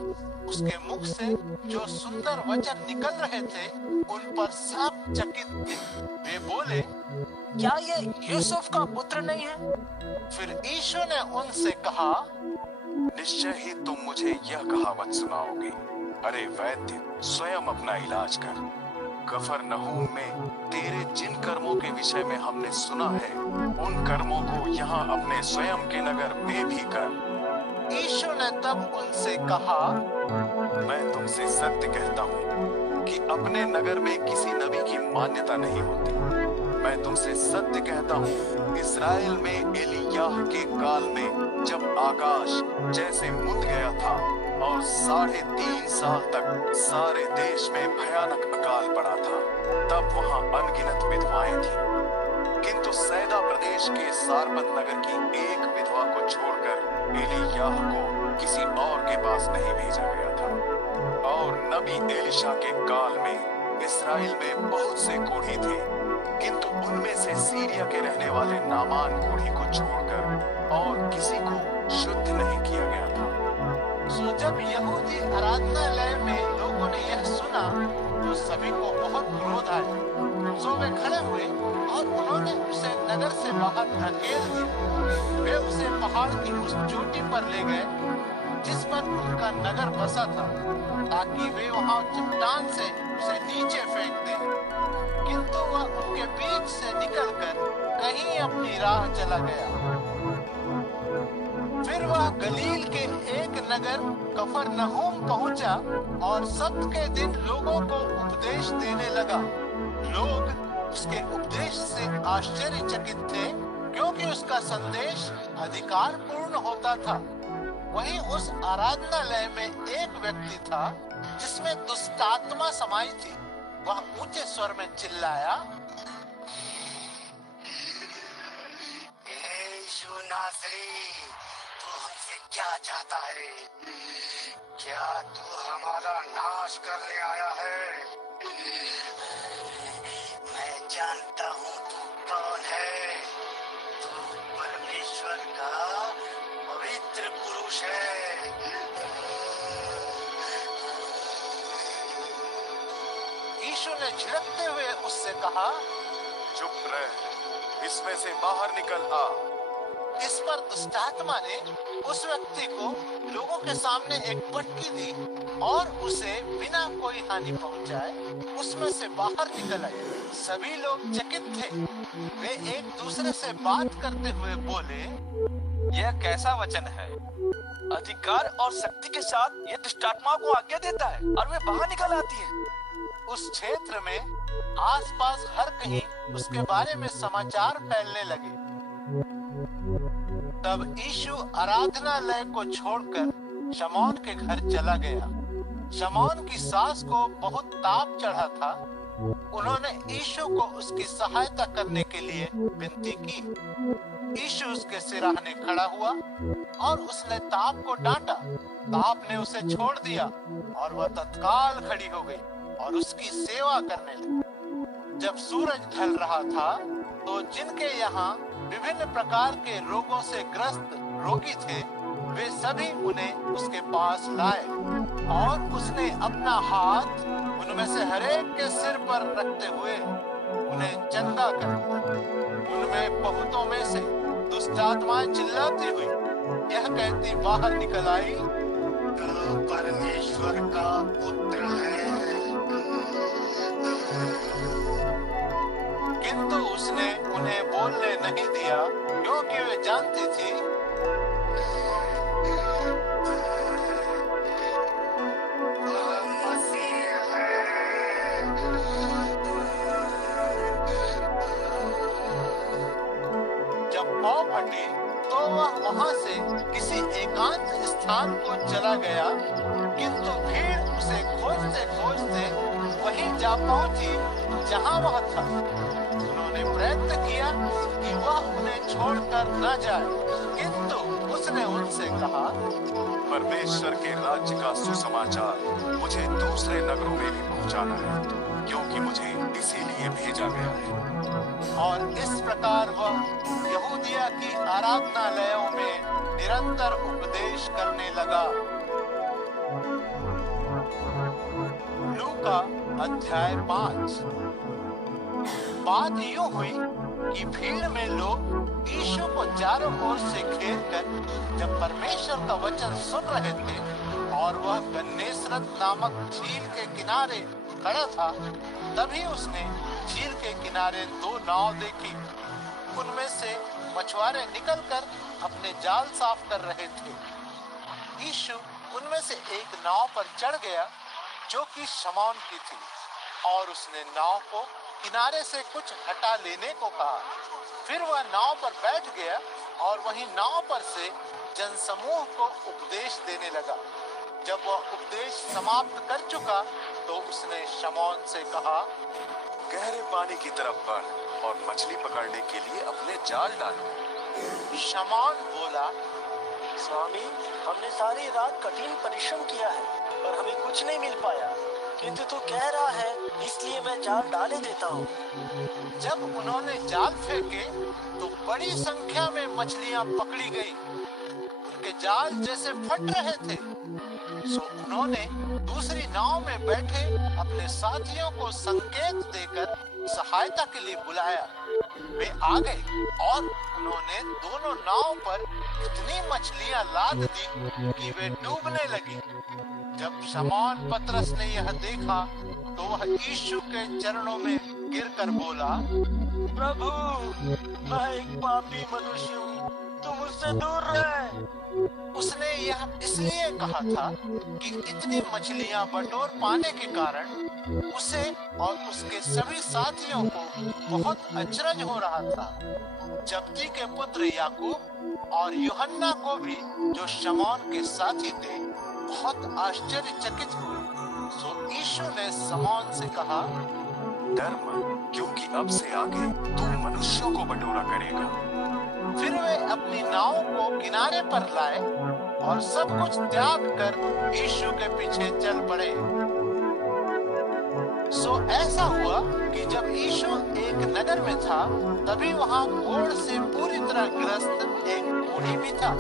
उसके मुख से जो सुंदर वचन निकल रहे थे उन पर सब चकित थे। वे बोले, क्या ये यूसुफ का पुत्र नहीं है? फिर यीशु ने उनसे कहा, निश्चय ही तुम मुझे यह कहावत सुनाओगे, अरे वैद्य स्वयं अपना इलाज कर। कफरनहूम में तेरे जिन कर्मों के विषय में हमने सुना है, उन कर्मों को यहाँ अपने स्वयं के नगर में भी कर। यीशु ने तब उनसे कहा, मैं तुमसे सत्य कहता हूँ कि अपने नगर में किसी नबी की मान्यता नहीं होती। मैं तुमसे सत्य कहता हूँ, इस्राएल में एलियाह के काल में जब आकाश जैसे मुद गया था और 3.5 साल तक सारे देश में भयानक अकाल पड़ा था, तब वहाँ अनगिनत विधवाएं थीं। किंतु सैदा प्रदेश के सारपत नगर की एक विधवा को छोड़कर एलियाह को किसी और के पास नहीं भेजा गया था। और नबी एलिशा के काल में इस्राएल में बहुत से कोढ़ी थे, किंतु उनमें से सीरिया के रहने वाले नामान कोढ़ी को छोड़कर और किसी को शुद्ध नहीं किया गया था। सो जब यहूदी आराधनालय में लोगों ने यह सुना तो सभी को बहुत क्रोध आया। सो वे खड़े हुए और उन्होंने उसे नगर से बाहर धकेल दिया। वे उसे पहाड़ की उस चोटी पर ले गए जिस पर उनका नगर बसा था, ताकि वे वहां चट्टान से उसे नीचे फेंक दें। किंतु वह उनके बीच से निकलकर कहीं अपनी राह चला गया। फिर वह गलील के एक नगर कफरनहूम पहुंचा और सब्त के दिन लोगों को उपदेश देने लगा। लोग उसके उपदेश से आश्चर्यचकित थे, क्योंकि उसका संदेश अधिकार पूर्ण होता था। वहीं उस आराधनालय में एक व्यक्ति था जिसमें दुष्टात्मा समाई थी। वह ऊंचे स्वर में चिल्लाया, यीशु नासरी, तू हमसे क्या चाहता है? क्या तू हमारा नाश करने आया है? मैं जानता हूँ तू कौन है। तू परमेश्वर का पवित्र पुरुष है। यीशु ने झिड़कते हुए उससे कहा, चुप रह, इसमें से बाहर निकल आ। इस पर दुष्टात्मा ने उस व्यक्ति को लोगों के सामने एक पटकी दी और उसे बिना कोई हानि पहुंचाए उसमें से बाहर निकल आए। सभी लोग चकित थे। वे एक दूसरे से बात करते हुए बोले, यह कैसा वचन है? अधिकार और शक्ति के साथ यह दुष्टात्मा को आज्ञा देता है और वे बाहर निकल आती है। उस क्षेत्र में आसपास हर कहीं उसके बारे में समाचार फैलने लगे। तब यीशु आराधनालय को छोड़कर शमौन के घर चला गया। शमौन की सास को बहुत ताप चढ़ा था। उन्होंने यीशु को उसकी सहायता करने के लिए विनती की। यीशु उसके सिरहाने खड़ा हुआ और उसने ताप को डांटा। ताप ने उसे छोड़ दिया और वह तत्काल खड़ी हो गई और उसकी सेवा करने लगी। जब सूरज ढल रहा था तो जिनके यहाँ विभिन्न प्रकार के रोगों से ग्रस्त रोगी थे, वे सभी उन्हें उसके पास लाए और उसने अपना हाथ उनमें से हरेक के सिर पर रखते हुए उन्हें चंगा कर दिया। उनमें बहुतों में से दुष्टात्माएं चिल्लाती हुई यह कहती बाहर निकल आई, तू परमेश्वर का पुत्र है। किंतु उसने उन्हें बोलने नहीं दिया, क्योंकि वे जानती थी जब पौ फटी तो वह वहां से किसी एकांत स्थान को चला गया। किंतु भीड़ उसे खोजते खोजते वहीं जा पहुंची जहां वह था। उन्होंने प्रयत्न किया कि वह उन्हें छोड़कर न जाए, किंतु उसने उनसे कहा, परमेश्वर के राज्य का सुसमाचार मुझे दूसरे नगरों में भी पहुंचाना है, क्योंकि मुझे इसीलिए भेजा गया है। और इस प्रकार वह यहूदिया की आराधनालयों में निरंतर उपदेश करने लगा। लूका अध्याय 5। बात यूं हुई कि भीड़ में लोग यीशु को चारों ओर से घेरकर जब परमेश्वर का वचन सुन रहे थे और वह गन्नेसरत नामक झील के किनारे खड़ा था, तभी उसने झील के किनारे 2 नाव देखी। उनमें से मछुआरे निकलकर अपने जाल साफ कर रहे थे। यीशु उनमें से एक नाव पर चढ़ गया जो कि शमौन की थी, और उसने नाव को किनारे से कुछ हटा लेने को कहा। फिर वह नाव पर बैठ गया और वहीं नाव पर से जनसमूह को उपदेश देने लगा। जब वह उपदेश समाप्त कर चुका तो उसने शमौन से कहा, गहरे पानी की तरफ बढ़ और मछली पकड़ने के लिए अपने जाल डालो। शमौन बोला, स्वामी, हमने सारी रात कठिन परिश्रम किया है पर हमें कुछ नहीं मिल पाया, किंतु तू कह रहा है इसलिए मैं जाल डाले देता हूँ। जब उन्होंने जाल फेंके तो बड़ी संख्या में मछलियां पकड़ी गई। उनके जाल जैसे फट रहे थे। सो उन्होंने दूसरी नाव में बैठे अपने साथियों को संकेत देकर सहायता के लिए बुलाया। वे आ गए और उन्होंने दोनों नाव पर इतनी मछलियां लाद दी कि वे डूबने लगी। जब शमौन पतरस ने यह देखा तो वह यीशु के चरणों में गिरकर बोला, प्रभु, मैं एक पापी मनुष्य हूँ, तू मुझसे दूर रहे। उसने यह इसलिए कहा था कि इतनी मछलियां बटोर पाने के कारण उसे और उसके सभी साथियों को बहुत अचरज हो रहा था। जब्दी के पुत्र याकूब और यूहन्ना को भी, जो शमौन के साथी थे, बहुत आश्चर्यचकित हुए। सो यीशु ने शमौन से कहा, डर मत, क्योंकि अब से आगे तू मनुष्यों को बटोरा करेगा। फिर वे अपनी नाव को किनारे पर लाए और सब कुछ त्याग कर यीशु के पीछे चल पड़े। सो ऐसा हुआ कि जब यीशु एक नगर में था, तभी वहाँ कोढ़ से पूरी तरह ग्रस्त एक बूढ़ी भी था।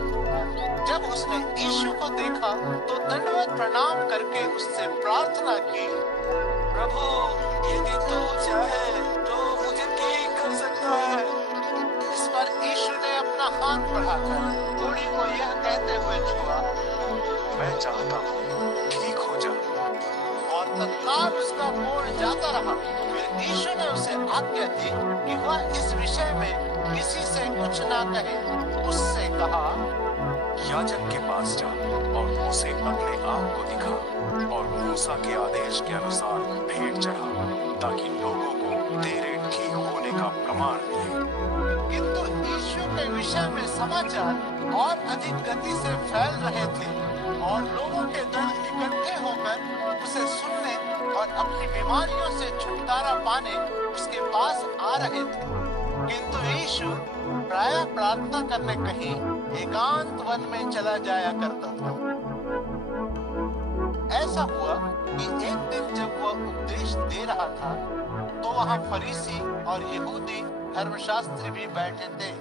जब उसने यीशु को देखा तो दंडवत प्रणाम करके उससे प्रार्थना की, प्रभु, यदि तू चाहे तो मुझे ठीक कर सकता है। इस पर यीशु ने अपना हाथ बढ़ाकर बूढ़ी को यह कहते हुए छुआ, मैं चाहता हूँ, ठीक हो जा। और तत्काल उसका कोढ़ जाता रहा। फिर यीशु ने उसे आज्ञा दी कि वह इस विषय में किसी से कुछ ना कहे। उससे कहा, याजक के पास जा और उसे अपने आप को दिखा और मूसा के आदेश के अनुसार भेंट चढ़ा, ताकि लोगों को तेरे ठीक होने का प्रमाण मिले। किंतु यीशु के विषय में समाचार और अधिक गति से फैल रहे थे और लोगों के दल इकट्ठे होकर उसे सुनने और अपनी बीमारियों से छुटकारा पाने उसके पास आ रहे थे। किंतु यीशु प्रायः प्रार्थना करने कहीं एकांत वन में चला जाया करता था। ऐसा हुआ कि एक दिन जब वह उपदेश दे रहा था तो वहाँ फरीसी और यहूदी धर्मशास्त्री भी बैठे थे।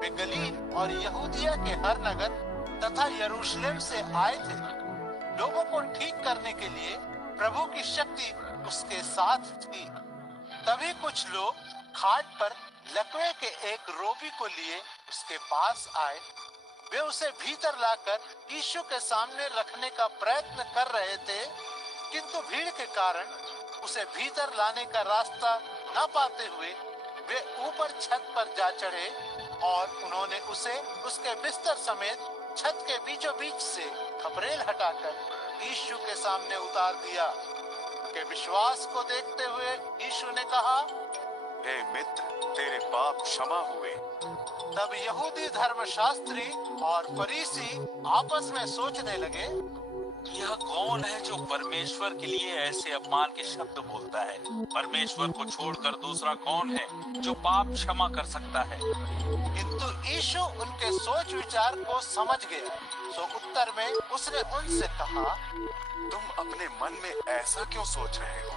वे गलील और यहूदिया के हर नगर तथा यरूशलेम से आए थे। लोगों को ठीक करने के लिए प्रभु की शक्ति उसके साथ थी। तभी कुछ लोग खाट पर लकवे के एक रोगी को लिए उसके पास आए। वे उसे भीतर लाकर यीशु के सामने रखने का प्रयत्न कर रहे थे, किंतु भीड़ के कारण उसे भीतर लाने का रास्ता न पाते हुए वे ऊपर छत पर जा चढ़े और उन्होंने उसे उसके बिस्तर समेत छत के बीचों बीच से खपरेल हटाकर यीशु के सामने उतार दिया। के विश्वास को देखते हुए यीशु ने कहा, हे मित्र, तेरे पाप क्षमा हुए। तब यहूदी धर्मशास्त्री और फरीसी आपस में सोचने लगे, यह कौन है जो परमेश्वर के लिए ऐसे अपमान के शब्द बोलता है? परमेश्वर को छोड़कर दूसरा कौन है जो पाप क्षमा कर सकता है? किंतु यीशु उनके सोच विचार को समझ गया। सो उत्तर में उसने उनसे कहा, तुम अपने मन में ऐसा क्यों सोच रहे हो?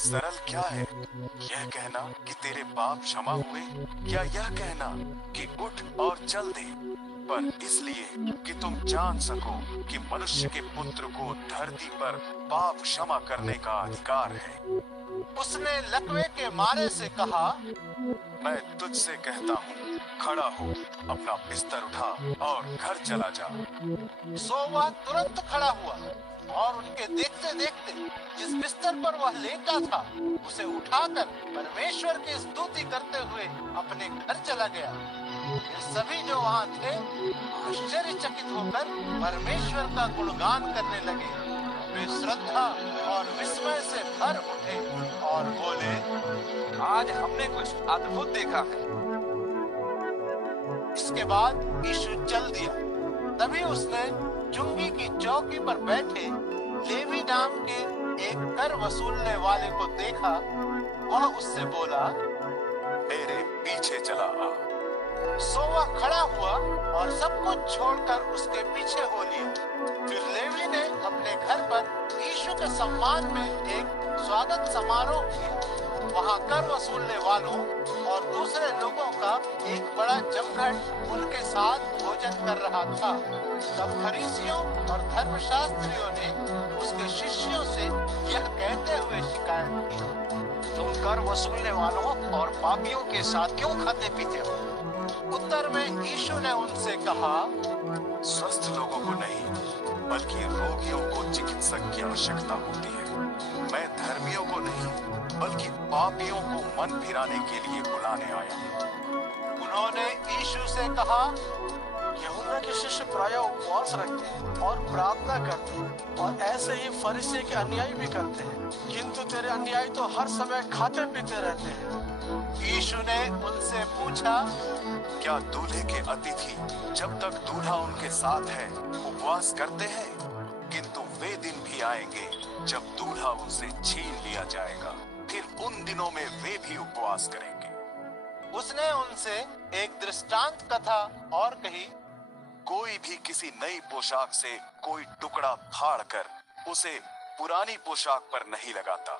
सरल क्या है, यह कहना कि तेरे पाप क्षमा हुए, या यह कहना कि उठ और चल दे? पर इसलिए कि तुम जान सको कि मनुष्य के पुत्र को धरती पर पाप क्षमा करने का अधिकार है। उसने लकवे के मारे से कहा, मैं तुझसे कहता हूँ, खड़ा हो, अपना बिस्तर उठा और घर चला जा। सो वह तुरंत खड़ा हुआ और उनके देखते देखते जिस बिस्तर पर वह लेटा था उसे उठाकर परमेश्वर की स्तुति करते हुए अपने घर चला गया। ये सभी जो वहाँ थे आश्चर्यचकित होकर परमेश्वर का गुणगान करने लगे। वे श्रद्धा और विस्मय से भर उठे और बोले, आज हमने कुछ अद्भुत देखा है। इसके बाद यीशु चल दिया। तभी उसने चुंगी की चौकी पर बैठे लेवी नाम के एक कर वसूलने वाले को देखा। वह उससे बोला, मेरे पीछे चला आ। सो वह खड़ा हुआ और सब कुछ छोड़कर उसके पीछे हो लिया। फिर लेवी ने अपने घर पर यीशु के सम्मान में एक स्वागत समारोह किया। वहाँ कर वसूलने वालों और दूसरे लोगों का एक बड़ा जमघट उनके साथ भोजन कर रहा था। तब फरीसियों और धर्मशास्त्रियों ने उसके शिष्यों से यह कहते हुए शिकायत की, तुम कर वसूलने वालों और पापियों के साथ क्यों खाते पीते हो? उत्तर में यीशु ने उनसे कहा, स्वस्थ लोगों को नहीं बल्कि रोगियों को चिकित्सक की आवश्यकता होती है। मैं धर्मियों को नहीं बल्कि पापियों को मन फिराने के लिए बुलाने आया हूँ। उन्होंने यीशु से कहा, यूहन्ना के शिष्य प्रायः उपवास रखते हैं और प्रार्थना करते हैं और ऐसे ही फरीसी के अनुयायी भी करते हैं, किंतु तेरे अनुयायी तो हर समय खाते पीते रहते हैं। यीशु ने उनसे पूछा, क्या दूल्हे के अतिथि जब तक दूल्हा उनके साथ है उपवास करते हैं? किंतु वे दिन भी आएंगे जब दूल्हा उनसे छीन लिया जाएगा, फिर उन दिनों में वे भी उपवास करेंगे। उसने उनसे एक दृष्टांत कथा और कही, कोई भी किसी नई पोशाक से कोई टुकड़ा फाड़कर उसे पुरानी पोशाक पर नहीं लगाता,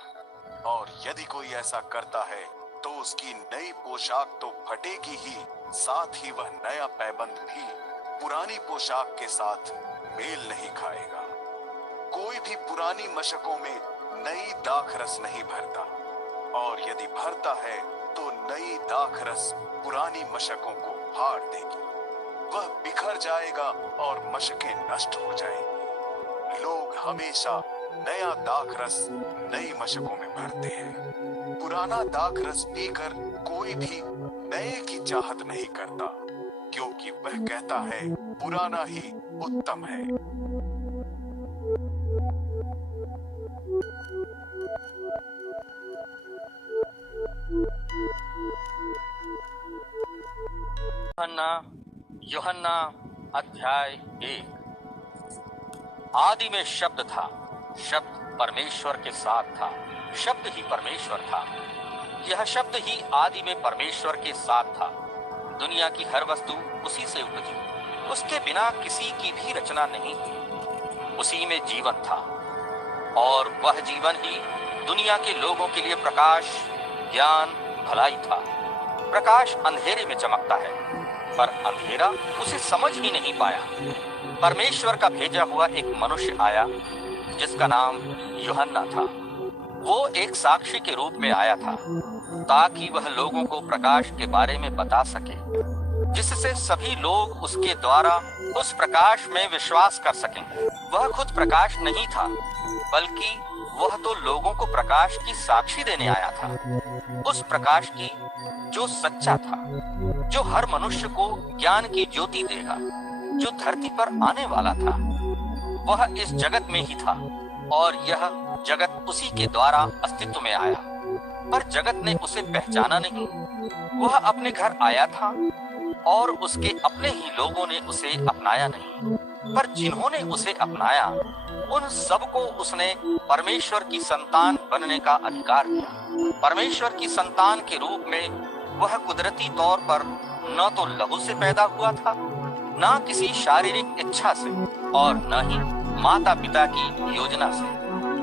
और यदि कोई ऐसा करता है तो उसकी नई पोशाक तो फटेगी ही, साथ ही वह नया पैबंद भी पुरानी पोशाक के साथ मेल नहीं खाएगा। कोई भी पुरानी मशकों में नई दाखरस नहीं भरता, और यदि भरता है तो नई दाखरस पुरानी मशकों को फाड़ देगी, वह बिखर जाएगा और मशकें नष्ट हो जाएंगी। लोग हमेशा नया दाखरस नई मशकों में भरते हैं। पुराना दाखरस पीकर कोई भी नए की चाहत नहीं करता, क्योंकि वह कहता है पुराना ही उत्तम है। यूहन्ना अध्याय 1। आदि में शब्द था, शब्द परमेश्वर के साथ था, शब्द ही परमेश्वर था। यह शब्द ही आदि में परमेश्वर के साथ था। दुनिया की हर वस्तु उसी से उपजी, उसके बिना किसी की भी रचना नहीं थी। उसी में जीवन था, और वह जीवन ही दुनिया के लोगों के लिए प्रकाश, ज्ञान, भलाई था। प्रकाश अंधेरे में चमकता है, पर अंधेरा उसे समझ ही नहीं पाया। परमेश्वर का भेजा हुआ एक मनुष्य आया जिसका नाम यूहन्ना था। वो एक साक्षी के रूप में आया था, ताकि वह लोगों को प्रकाश के बारे में बता सके, जिससे सभी लोग उसके द्वारा उस प्रकाश में विश्वास कर सकें। वह खुद प्रकाश नहीं था, बल्कि वह तो लोगों को प्रकाश की साक्षी देने आया था। उस प्रकाश की जो सच्चा था, जो हर मनुष्य को ज्ञान की ज्योति देगा, जो धरती पर आने वाला था। वह इस जगत में ही था, और यह जगत उसी के द्वारा अस्तित्व में आया, पर जगत ने उसे पहचाना नहीं। वह अपने घर आया था, और उसके अपने ही लोगों ने उसे अपनाया नहीं। पर जिन्होंने उसे अपनाया, उन सबको उसने परमेश्वर की संतान बनने का अधिकार दिया। परमेश्वर की संतान के रूप में वह कुदरती तौर पर न तो लहू से पैदा हुआ था, न किसी शारीरिक इच्छा से, और न ही माता पिता की योजना से,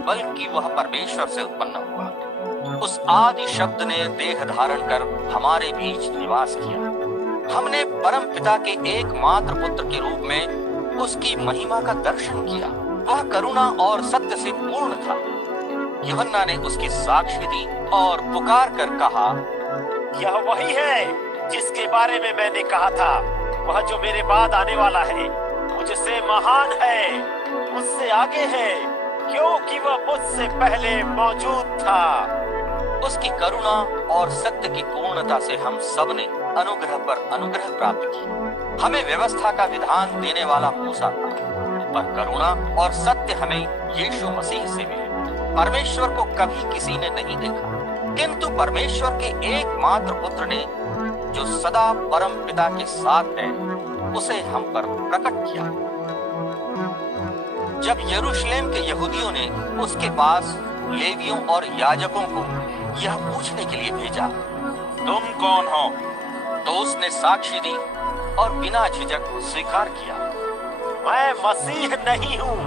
बल्कि वह परमेश्वर से उत्पन्न हुआ। उस आदि शब्द ने देह धारण कर हमारे बीच निवास किया। हमने परम पिता के एकमात्र पुत्र के रूप में उसकी महिमा का दर्शन किया। वह करुणा और सत्य से पूर्ण था। यूहन्ना ने उसकी साक्ष्य दी और पुकार कर कहा, यह वही है जिसके बारे में मैंने कहा था, वह जो मेरे बाद आने वाला है मुझसे महान है, मुझसे आगे है, क्योंकि वह मुझसे पहले मौजूद था। उसकी करुणा और सत्य की पूर्णता से हम सब ने अनुग्रह पर अनुग्रह प्राप्त की। हमें व्यवस्था का विधान देने वाला मूसा था, पर करुणा और सत्य हमें यीशु मसीह से मिले। परमेश्वर को कभी किसी ने नहीं देखा, किंतु परमेश्वर के एकमात्र पुत्र ने, जो सदा परम पिता के साथ है, उसे हम पर प्रकट किया। जब यरूशलेम के यहूदियों ने उसके पास लेवियों और याजकों को यह पूछने के लिए भेजा, तुम कौन हो? तो उसने साक्षी दी और बिना झिझक स्वीकार किया, मैं मसीह नहीं हूँ।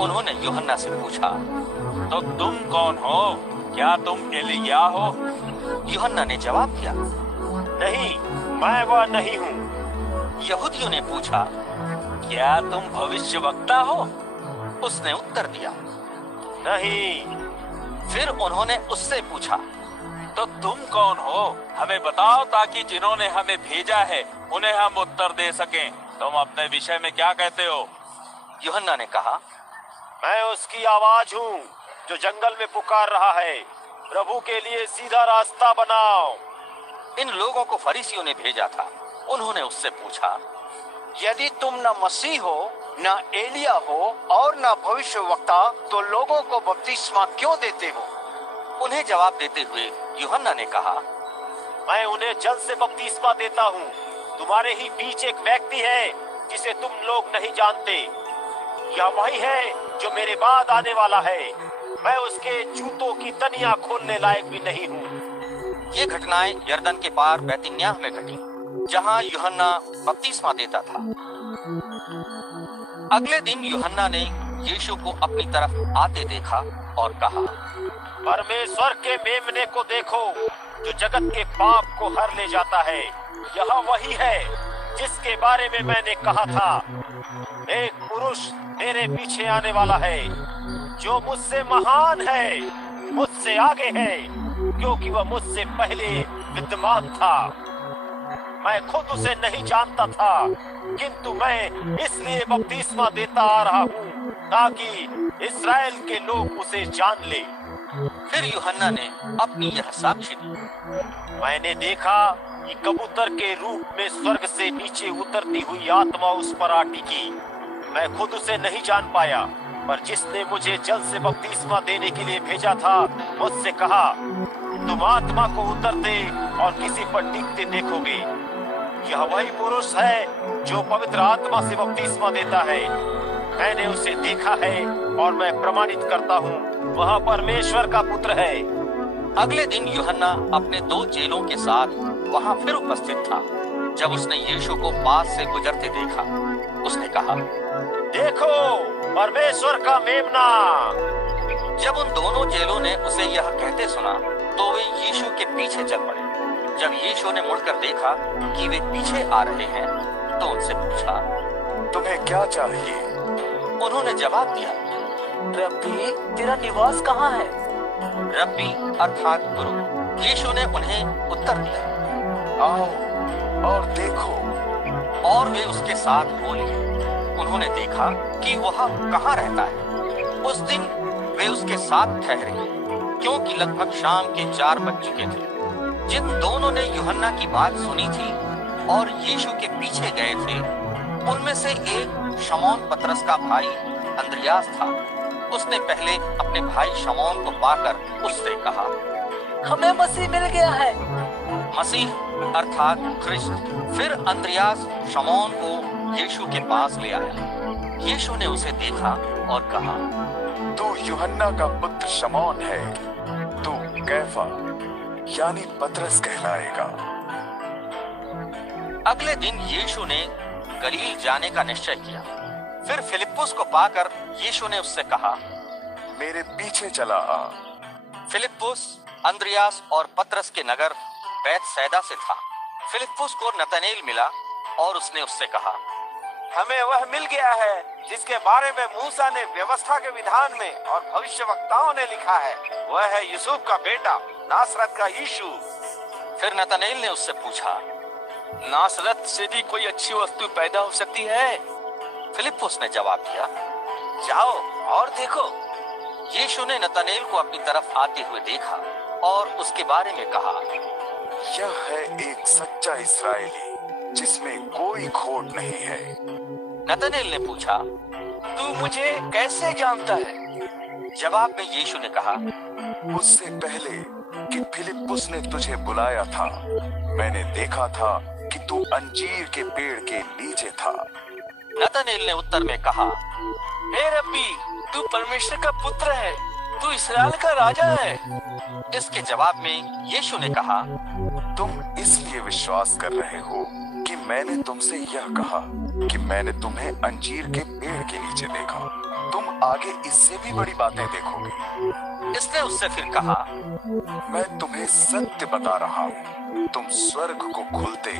उन्होंने यूहन्ना से पूछा, तो तुम कौन हो? क्या तुम एलिया हो? यूहन्ना ने जवाब दिया, नहीं, मैं वह नहीं हूँ। यहूदियों ने पूछा, क्या तुम भविष्यवक्ता हो? उसने उत्तर दिया, नहीं। फिर उन्होंने उससे पूछा, तो तुम कौन हो? हमें बताओ ताकि जिन्होंने हमें भेजा है उन्हें हम उत्तर दे सकें। तुम अपने विषय में क्या कहते हो? यूहन्ना ने कहा, मैं उसकी आवाज हूँ जो जंगल में पुकार रहा है, प्रभु के लिए सीधा रास्ता बनाओ। इन लोगों को फरीसियों ने भेजा था। उन्होंने उससे पूछा, यदि तुम न मसीह हो, न एलिया हो और न भविष्यवक्ता, तो लोगों को बपतिस्मा क्यों देते हो? उन्हें जवाब देते हुए यूहन्ना ने कहा, मैं उन्हें जल से बपतिस्मा देता हूँ। तुम्हारे ही बीच एक व्यक्ति है जिसे तुम लोग नहीं जानते। यह वही है जो मेरे बाद आने वाला है। मैं उसके जूतों की तनियां खोलने लायक भी नहीं हूँ। ये घटनाएं यरदन के पार बैतनिय्याह में घटी, जहाँ यूहन्ना बपतिस्मा देता था। अगले दिन यूहन्ना ने यीशु को अपनी तरफ आते देखा और कहा, परमेश्वर के मेमने को देखो जो जगत के पाप को हर ले जाता है। यह वही है जिसके बारे में मैंने कहा था, एक पुरुष मेरे पीछे आने वाला है जो मुझसे महान है, मुझसे आगे है, क्योंकि वह मुझसे पहले विद्यमान था। मैं खुद उसे नहीं जानता था, किंतु मैं इसलिए बपतिस्मा देता आ रहा हूँ ताकि इस्राएल के लोग उसे जान ले। फिर यूहन्ना ने अपनी यह साक्षी दी, मैंने देखा कि कबूतर के रूप में स्वर्ग से नीचे उतरती हुई आत्मा उस पर आ टिकी। मैं खुद उसे नहीं जान पाया, पर जिसने मुझे जल से बपतिस्मा देने के लिए भेजा था मुझसे कहा, तुम आत्मा को उतरते और किसी पर टिकते देखोगे। यह वही पुरुष है जो पवित्र आत्मा से बपतिस्मा देता है। मैंने उसे देखा है और मैं प्रमाणित करता हूँ, वह परमेश्वर का पुत्र है। अगले दिन यूहन्ना अपने 2 चेलों के साथ वहाँ फिर उपस्थित था। जब उसने यीशु को पास से गुजरते देखा, उसने कहा, देखो परमेश्वर का मेमना। जब उन दोनों चेलों ने उसे यह कहते सुना, तो वे यीशु के पीछे चल पड़े। जब यीशु ने मुड़कर देखा कि वे पीछे आ रहे हैं, तो उनसे पूछा, तुम्हें क्या चाहिए? उन्होंने जवाब दिया, रब्बी, तेरा निवास कहाँ है? रब्बी अर्थात गुरु। यीशु ने उन्हें उत्तर दिया, आओ और देखो। और वे उसके साथ हो लिए। उन्होंने देखा कि वह कहाँ रहता है। उस दिन वे उसके साथ ठहरे, क्योंकि लगभग शाम के 4 बज चुके थे। जिन दोनों ने यूहन्ना की बात सुनी थी और यीशु के पीछे गए थे, उनमें से एक शमौन पतरस का भाई अंद्रियास था। उसने पहले अपने भाई शमौन को पाकर उससे कहा, हमें मसीह मिल गया है। मसीह अर्थात ख्रिस्त। फिर अंद्रियास शमौन को यीशु के पास ले आया। यीशु ने उसे देखा और कहा, तू यूहन्ना का पुत्र शमौन है। तू कैफा यानी पतरस कहलाएगा। अगले दिन यीशु ने गलील जाने का निश्चय किया। फिर फिलिप्पुस को पाकर यीशु ने उससे कहा, मेरे पीछे चला आ। फिलिप्पुस अंद्रियास और पतरस के नगर बैतसैदा से था। फिलिप्पुस को नतनेल मिला और उसने उससे कहा, हमें वह मिल गया है जिसके बारे में मूसा ने व्यवस्था के विधान में और भविष्यवक्ताओं ने लिखा है। वह है यूसुफ का बेटा, नासरत का यीशु। फिर नतनेल ने उससे पूछा, नासरत से भी कोई अच्छी वस्तु पैदा हो सकती है? फिलिप्पुस ने जवाब दिया, जाओ और देखो। यीशु ने नतनेल को अपनी तरफ आते हुए देखा और उसके बारे में कहा, यह है एक सच्चा इस्राएली जिसमें कोई खोट नहीं है। नतनेल ने पूछा, तू मुझे कैसे जानता है? जवाब में यीशु ने कहा, उससे पहले कि फिलिप्पुस ने तुझे बुलाया था, मैंने देखा था कि तू अंजीर के पेड़ के नीचे था। नतनेल ने उत्तर में कहा, हे रब्बी, तू परमेश्वर का पुत्र है, तू इस्राएल का राजा है। इसके जवाब में यीशु ने कहा, तुम इसलिए विश्वास कर रहे हो कि मैंने तुमसे यह कहा कि मैंने तुम्हें अंजीर के पेड़ के नीचे देखा। तुम आगे इससे भी बड़ी बातें देखोगे। इसने उससे फिर कहा, मैं तुम्हें सत्य बता रहा हूँ, तुम स्वर्ग को खुलते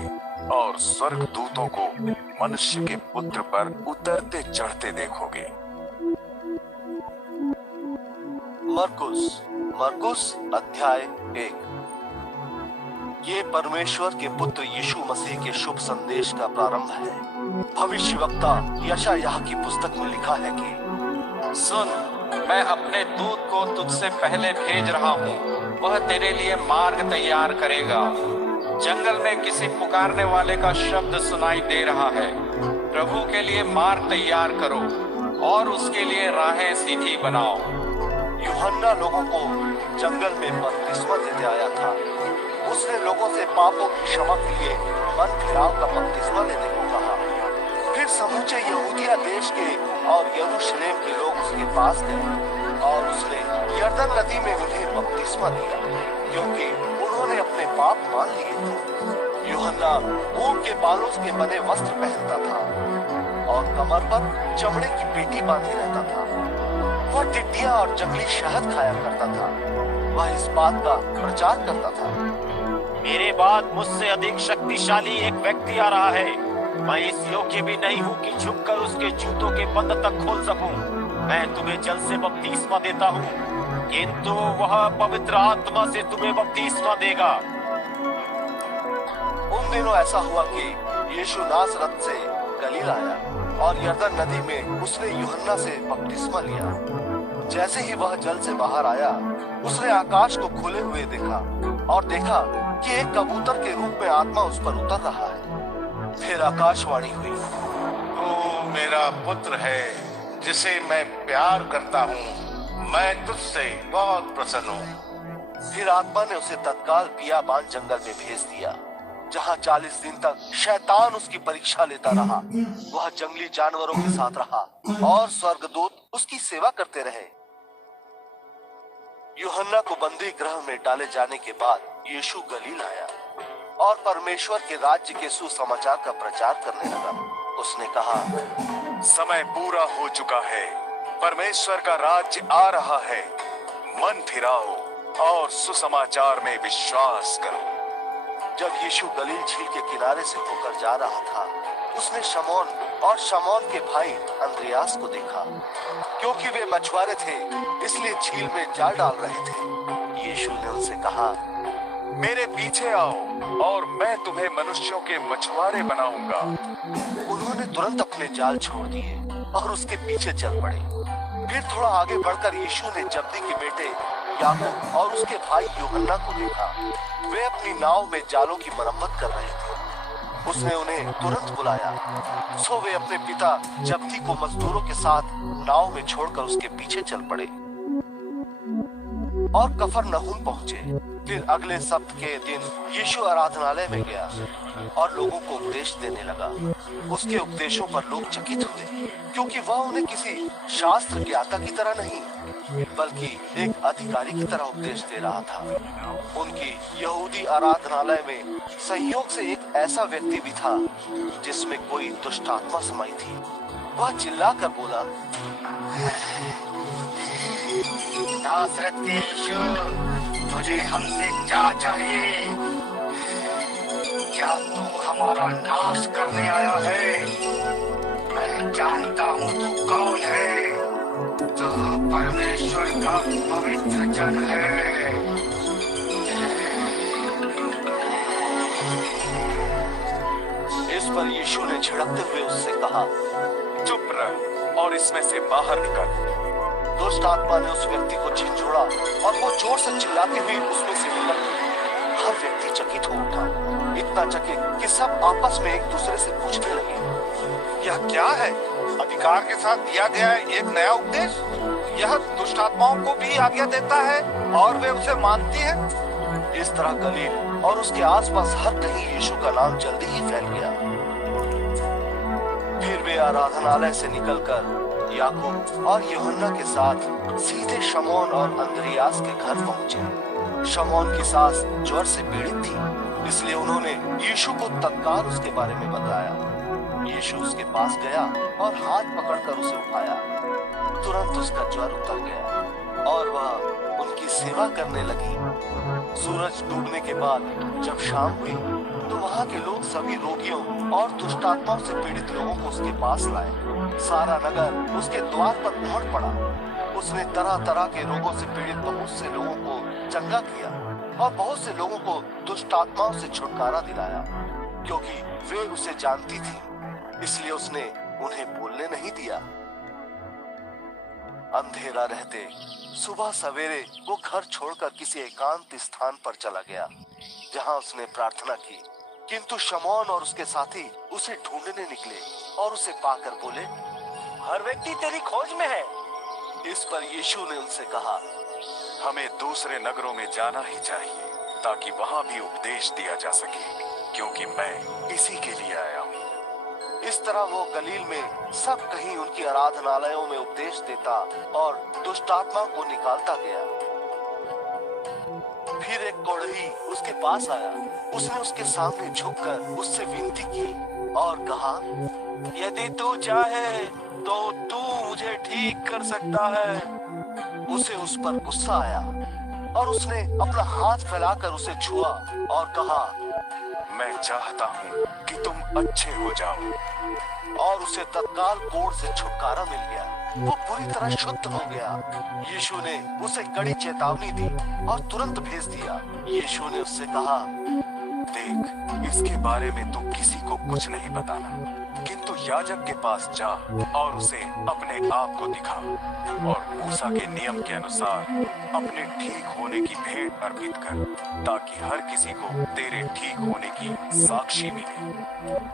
और स्वर्ग दूतों को मनुष्य के पुत्र पर उतरते चढ़ते देखोगे। मरकुस अध्याय 1। ये परमेश्वर के पुत्र यीशु मसीह के शुभ संदेश का प्रारंभ है। भविष्यवक्ता यशायाह की पुस्तक में लिखा है कि सुन, मैं अपने दूत को तुझसे पहले भेज रहा हूँ, वह तेरे लिए मार्ग तैयार करेगा। जंगल में किसी पुकारने वाले का शब्द सुनाई दे रहा है, प्रभु के लिए मार्ग तैयार करो और उसके लिए राहें सीधी बनाओ। यूहन्ना लोगों को जंगल में बपतिस्मा देते आया था। उसने लोगों से पापों की क्षमा के लिए मन फिराव का बपतिस्मा लेने को कहा। फिर समूचे यहूदिया देश के और यरूशलेम के लोग उसके पास गए और उसने यरदन नदी में उन्हें बपतिस्मा दिया, क्योंकि उन्होंने अपने पाप मान लिए थे। यूहन्ना ऊंट के बालों के बने वस्त्र पहनता था और कमर पर चमड़े की पेटी बांधे रहता था। वह टिड्डियां और जंगली शहद खाया करता था। वह इस बात का प्रचार करता था, मेरे बाद मुझसे अधिक शक्तिशाली एक व्यक्ति आ रहा है। मैं इस योग्य भी नहीं हूँ कि झुककर उसके जूतों के बंद तक खोल सकूं। मैं तुम्हें जल से बपतिस्मा देता हूँ, किंतु वह पवित्र आत्मा से तुम्हें बपतिस्मा देगा। उन दिनों ऐसा हुआ कि यीशु नासरत से गलील आया और यरदन नदी में उसने यूहन्ना से बपतिस्मा लिया। जैसे ही वह जल से बाहर आया, उसने आकाश को खुले हुए देखा और देखा कि एक कबूतर के रूप में आत्मा उस पर उतर रहा है। फिर आकाशवाणी हुई, तू मेरा पुत्र है जिसे मैं प्यार करता हूँ, मैं तुझसे बहुत प्रसन्न हूँ। फिर आत्मा ने उसे तत्काल बियाबान जंगल में भेज दिया, जहाँ 40 दिन तक शैतान उसकी परीक्षा लेता रहा। वह जंगली जानवरों के साथ रहा और स्वर्गदूत उसकी सेवा करते रहे। यूहन्ना को बंदी गृह में डाले जाने के बाद यीशु गलील आया और परमेश्वर के राज्य के सुसमाचार का प्रचार करने लगा। उसने कहा, समय पूरा हो चुका है, परमेश्वर का राज्य आ रहा है। मन फिराओ और सुसमाचार में विश्वास करो। जब यीशु गलील झील के किनारे से होकर जा रहा था, उसने शमौन और शमौन के भाई अंद्रियास को देखा। क्योंकि वे मछुआरे थे, इसलिए झील में जाल डाल रहे थे। यीशु ने उनसे कहा, मेरे पीछे आओ और मैं तुम्हें मनुष्यों के मछुआरे बनाऊंगा। उन्होंने तुरंत अपने जाल छोड़ दिए और उसके पीछे चल पड़े। फिर थोड़ा आगे बढ़कर यीशु ने जब्दी के बेटे याकूब और उसके भाई यूहन्ना को देखा। वे अपनी नाव में जालों की मरम्मत कर रहे थे। उसने उन्हें तुरंत बुलाया, सो वे अपने पिता जब्दी को मजदूरों के साथ नाव में छोड़कर उसके पीछे चल पड़े और कफरनहूम पहुंचे। फिर अगले सप्ताह के दिन यीशु आराधनालय में गया और लोगों को उपदेश देने लगा। उसके उपदेशों पर लोग चकित हुए, क्योंकि वह उन्हें किसी शास्त्र ज्ञाता की तरह नहीं, बल्कि एक अधिकारी की तरह उपदेश दे रहा था। उनकी यहूदी आराधनालय में संयोग से एक ऐसा व्यक्ति भी था जिसमें कोई दुष्ट आत्मा समाई थी। वह चिल्लाकर बोला, नासरत के यीशु, तुझे हमसे क्या चाहिए? क्या तू हमारा नाश करने आया है? मैं जानता हूँ तू कौन है। तू परमेश्वर का पवित्र जन है। इस पर यीशु ने झिड़कते हुए उससे कहा, चुप रह और इसमें से बाहर निकल। दुष्ट आत्मा ने उस व्यक्ति को झिंझोड़ा और वो जोर से चिल्लाती हुई उसमें से निकल गई। हर व्यक्ति चकित हो उठा, इतना चकित कि सब आपस में एक दूसरे से पूछने लगे, यह क्या है? अधिकार के साथ दिया गया एक नया उपदेश। यह दुष्ट आत्माओं को भी आज्ञा देता है और वे उसे मानती हैं। इस तरह गलील और उसके आसपास हर कहीं यीशु का नाम जल्दी ही फैल गया। फिर वे आराधनालय से निकलकर याकूब और यूहन्ना के साथ सीधे शमौन और अंद्रियास के घर पहुंचे। शमौन की सास ज्वर से पीड़ित थी, इसलिए उन्होंने यीशु को तत्काल उसके बारे में बताया। यीशु उसके पास गया और हाथ पकड़कर उसे उठाया। तुरंत उसका ज्वर उतर गया और वह उनकी सेवा करने लगी। सूरज डूबने के बाद जब शाम हुई तो वहाँ के लोग सभी रोगियों और दुष्टात्माओं से पीड़ित लोगों को उसके पास लाए। सारा नगर उसके द्वार पर उमड़ पड़ा। उसने तरह तरह के रोगों से पीड़ित बहुत से लोगों को चंगा किया और बहुत से लोगों को दुष्टात्माओं से छुटकारा दिलाया। क्योंकि वे उसे जानती थी, इसलिए उसने उन्हें बोलने नहीं दिया। अंधेरा रहते सुबह सवेरे वो घर छोड़कर किसी एकांत स्थान पर चला गया, जहां उसने प्रार्थना की। किंतु शमौन और उसके साथी उसे ढूंढने निकले और उसे पाकर बोले, हर व्यक्ति तेरी खोज में है। इस पर यीशु ने उनसे कहा, हमें दूसरे नगरों में जाना ही चाहिए ताकि वहां भी उपदेश दिया जा सके, क्योंकि मैं इसी के लिए आया हूँ। इस तरह वो गलील में सब कहीं उनकी आराधनालयों में उपदेश देता और दुष्टात्मा को निकालता गया। फिर एक कोढ़ी उसके पास आया। उसने उसके सामने झुककर उससे विनती की और कहा, यदि तू चाहे तो तू मुझे ठीक कर सकता है। उसे उस पर गुस्सा आया और उसने अपना हाथ फैलाकर उसे छुआ और कहा, मैं चाहता हूँ कि तुम अच्छे हो जाओ। और उसे तत्काल कोढ़ से छुटकारा मिल गया। वो पूरी तरह शुद्ध हो गया। यीशु ने उसे कड़ी चेतावनी दी और तुरंत भेज दिया। यीशु ने उससे कहा, देख, इसके बारे में तू किसी को कुछ नहीं बताना, किंतु याजक के पास जा और उसे अपने आप को दिखा और मूसा के नियम के अनुसार अपने ठीक होने की भेंट अर्पित कर, ताकि हर किसी को तेरे ठीक होने की साक्षी मिले।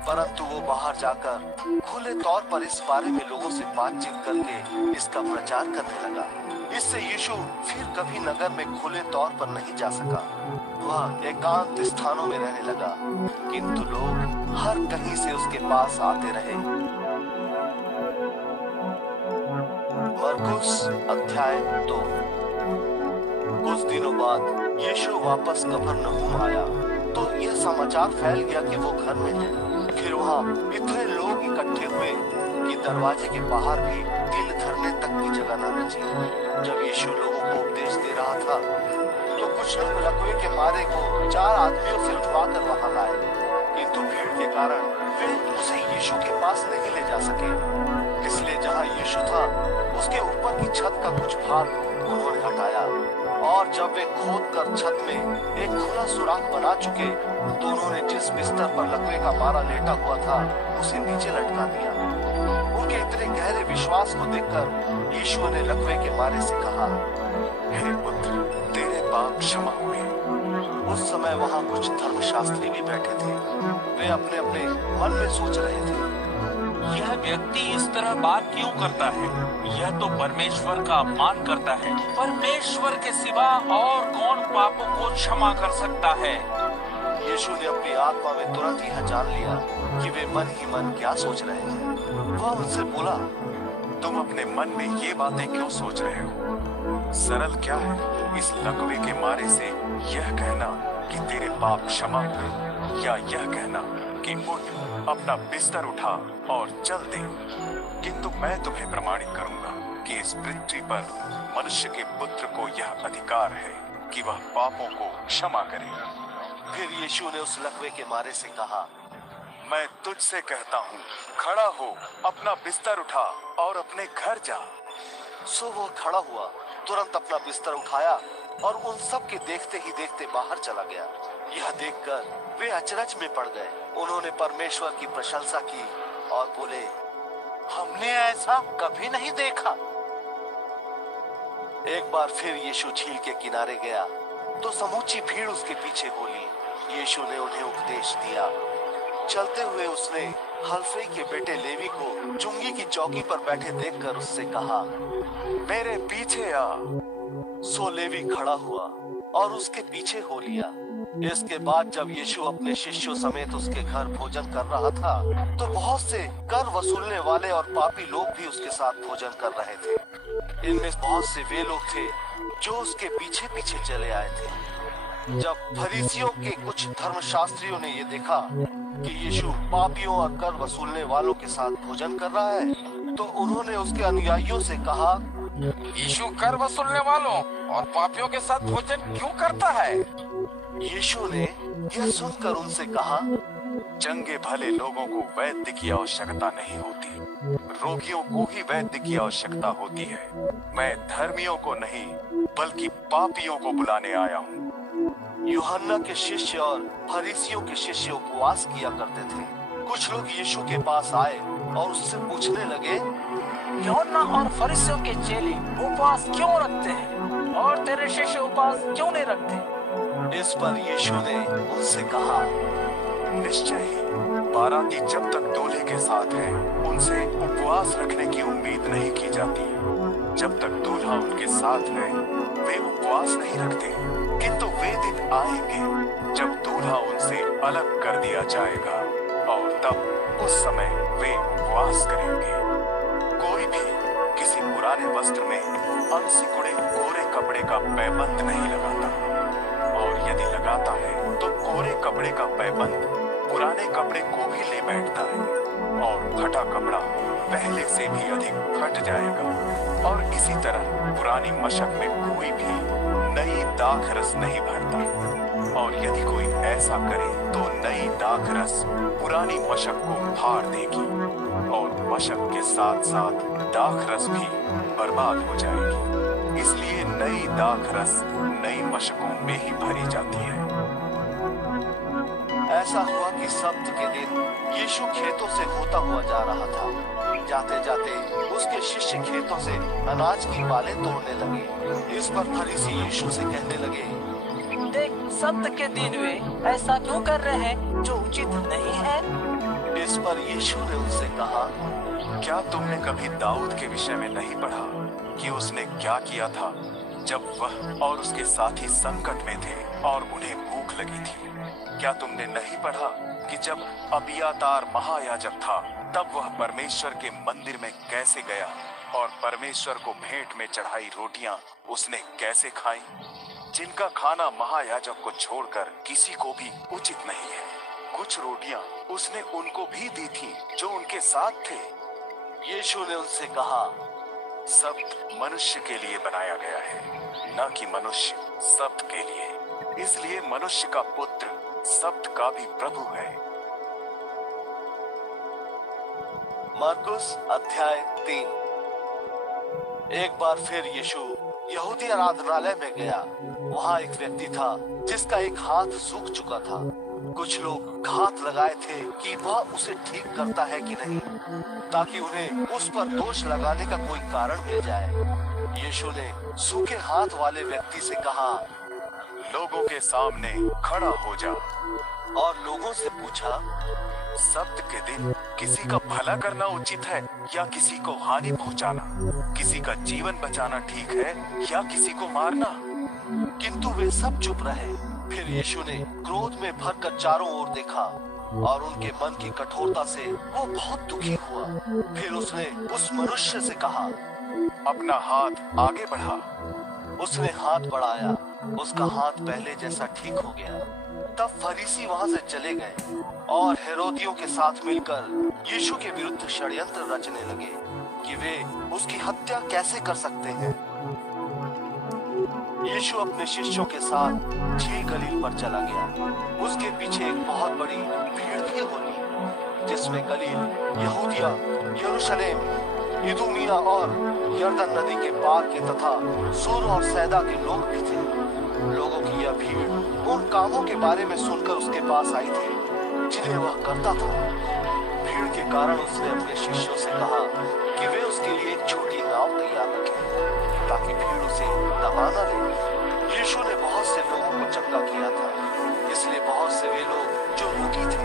परंतु वो बाहर जाकर खुले तौर पर इस बारे में लोगों से बातचीत करके इसका प्रचार करने लगा। इससे यीशु फिर कभी नगर में खुले तौर पर नहीं जा सका। वह एकांत स्थानों में रहने लगा, किंतु लोग हर कहीं से उसके पास आते रहे। मरकुस अध्याय 2। कुछ दिनों बाद यीशु वापस कफरनहूम आया तो यह समाचार फैल गया कि वो घर में है। फिर वहाँ इतने लोग इकट्ठे हुए कि दरवाजे के बाहर भी तिल धरने तक की जगह न बची। जब यीशु लोगों को उपदेश दे रहा था तो कुछ लोग लकवे के मारे को 4 आदमियों से उठवाकर वहां लाए, किंतु भीड़ के कारण वे उसे यीशु के पास नहीं ले जा सके। इसलिए जहां यीशु था उसके ऊपर की छत का कुछ भाग उन्होंने हटाया और जब वे खोदकर छत में एक खुला सुराख बना चुके तो उन्होंने जिस बिस्तर पर लकवे का मारा लेटा हुआ था उसे नीचे लटका दिया। उनके इतने गहरे विश्वास को देखकर यीशु ने लकवे के मारे से कहा, हे पुत्र, तेरे पाप क्षमा हुए। उस समय वहाँ कुछ धर्मशास्त्री भी बैठे थे। वे अपने अपने मन में सोच रहे थे, यह व्यक्ति इस तरह बात क्यों करता है? यह तो परमेश्वर का अपमान करता है। परमेश्वर के सिवा और कौन पापों को क्षमा कर सकता है? यीशु ने अपनी आत्मा में तुरंत यह जान लिया कि वे मन ही मन क्या सोच रहे थे। वह उनसे बोला, तुम अपने मन में ये बातें क्यों सोच रहे हो? सरल क्या है इस लकवे के मारे से यह कहना कि तेरे पाप क्षमा हुए, या यह कहना कि उठ, अपना बिस्तर उठा और चल दे। किंतु मैं तुम्हें प्रमाणित करूंगा कि इस पृथ्वी पर मनुष्य के पुत्र को यह अधिकार है कि वह पापों को क्षमा करे। फिर यीशु ने उस लकवे के मारे से कहा, मैं तुझसे कहता हूँ, खड़ा हो, अपना बिस्तर उठा और अपने घर जा। सो वो खड़ा हुआ, तुरंत अपना बिस्तर उठाया और उन सब के देखते ही देखते बाहर चला गया। यह देखकर वे अचरज में पड़ गए। उन्होंने परमेश्वर की प्रशंसा की और बोले, हमने ऐसा कभी नहीं देखा। एक बार फिर यीशु झील के किनारे गया तो समूची भीड़ उसके पीछे हो ली। यीशु ने उन्हें उपदेश दिया। चलते हुए उसने हल्फई के बेटे लेवी को चुंगी की चौकी पर बैठे देखकर उससे कहा, मेरे पीछे आ। सो लेवी खड़ा हुआ और उसके पीछे हो लिया। इसके बाद जब यीशु अपने शिष्यों समेत उसके घर भोजन कर रहा था तो बहुत से कर वसूलने वाले और पापी लोग भी उसके साथ भोजन कर रहे थे। इनमें बहुत से वे लोग थे जो उसके पीछे पीछे चले आए थे। जब फरीसियों के कुछ धर्मशास्त्रियों ने ये देखा कि यीशु पापियों और कर वसूलने वालों के साथ भोजन कर रहा है तो उन्होंने उसके अनुयायियों से कहा, यीशु कर वसूलने वालों और पापियों के साथ भोजन क्यों करता है? यीशु ने यह सुनकर उनसे कहा, चंगे भले लोगों को वैद्य की आवश्यकता नहीं होती, रोगियों को ही वैद्य की आवश्यकता होती है। मैं धर्मियों को नहीं बल्कि पापियों को बुलाने आया हूँ। यूहन्ना के शिष्य और फरीसियों के शिष्य उपवास किया करते थे। कुछ लोग यीशु के पास आए और उससे पूछने लगे, यूहन्ना और फरीसियों के चेले उपवास क्यों रखते हैं और तेरे शिष्य उपवास क्यों नहीं रखते? इस पर यीशु ने उनसे कहा, निश्चय ही बाराती जब तक दूल्हे के साथ है उनसे उपवास रखने की उम्मीद नहीं की जाती। जब तक दूल्हा उनके साथ है वे उपवास नहीं रखते, किंतु वे दिन आएंगे जब दूल्हा उनसे अलग कर दिया जाएगा और तब उस समय वे उपवास करेंगे। कोई भी किसी पुराने वस्त्र में अनसिकुड़े कोरे कपड़े का पैबंद नहीं लगाता, और यदि लगाता है तो कोरे कपड़े का पैबंद पुराने कपड़े को भी ले बैठता है और फटा कपड़ा पहले से भी अधिक फट जाएगा। और इसी तरह पुरानी मशक में कोई भी नई दाख रस नहीं भरता, और यदि कोई ऐसा करे तो नई दाख रस पुरानी मशक को फाड़ देगी और मशक के साथ साथ दाख रस भी बर्बाद हो जाएगी। इसलिए नई दाख रस नई मशकों में ही भरी जाती है। ऐसा हुआ कि सब्त के दिन यीशु खेतों से होता हुआ जा रहा था। जाते जाते उसके शिष्य खेतों से अनाज की बालें तोड़ने लगे। इस पर फरीसी यीशु से कहने लगे, देख, सब्त के दिन वे ऐसा क्यों कर रहे हैं जो उचित नहीं है? इस पर यीशु ने उनसे कहा, क्या तुमने कभी दाऊद के विषय में नहीं पढ़ा कि उसने क्या किया था जब वह और उसके साथी संकट में थे और उन्हें भूख लगी थी? क्या तुमने नहीं पढ़ा कि जब अबियातार महायाजक था तब वह परमेश्वर के मंदिर में कैसे गया और परमेश्वर को भेंट में चढ़ाई रोटियां उसने कैसे खाई, जिनका खाना महायाजक को छोड़कर किसी को भी उचित नहीं है? कुछ रोटियां उसने उनको भी दी थी जो उनके साथ थे। यीशु ने उनसे कहा, सब्त मनुष्य के लिए बनाया गया है, न कि मनुष्य सब्त के लिए। इसलिए मनुष्य का पुत्र सब्त का भी प्रभु है। मरकुस अध्याय 3। एक बार फिर यीशु यहूदी आराधनालय में गया। वहाँ एक व्यक्ति था जिसका एक हाथ सूख चुका था। कुछ लोग घात लगाए थे कि वह उसे ठीक करता है कि नहीं, ताकि उन्हें उस पर दोष लगाने का कोई कारण मिल जाए। यीशु ने सूखे हाथ वाले व्यक्ति से कहा, लोगों के सामने खड़ा हो जा। और लोगों से पूछा, सब्त के दिन किसी का भला करना उचित है या किसी को हानि पहुंचाना? किसी का जीवन बचाना ठीक है या किसी को मारना? किंतु वे सब चुप रहे। फिर यीशु ने क्रोध में भरकर चारों ओर देखा और उनके मन की कठोरता से वो बहुत दुखी हुआ। फिर उसने उस मनुष्य से कहा, अपना हाथ आगे बढ़ा। उसने हाथ बढ़ाया, उसका हाथ पहले जैसा ठीक हो गया। तब फरीसी वहाँ से चले गए और हेरोदियों के साथ मिलकर यीशु के विरुद्ध षड्यंत्र रचने लगे कि वे उसकी हत्या कैसे कर सकते हैं। यीशु अपने शिष्यों के साथ झील गलील पर चला गया। उसके पीछे एक बहुत बड़ी भीड़ भी होली, जिसमें गलील, यहूदिया, यरूशलेम, इदूमिया और यरदन नदी के पार के तथा सूर और सैदा के लोग भी थे। लोगों की यह भीड़ उन कामों के बारे में सुनकर उसके पास आई थी जिन्हें वह करता था। भीड़ के कारण उसने अपने शिष्यों से कहा कि वे उसके लिए एक छोटी नाव तैयार रखें ताकि भीड़ उसे दबा न ले। यीशु ने बहुत से लोगों को चंगा किया था, इसलिए बहुत से वे लोग जो रोगी थे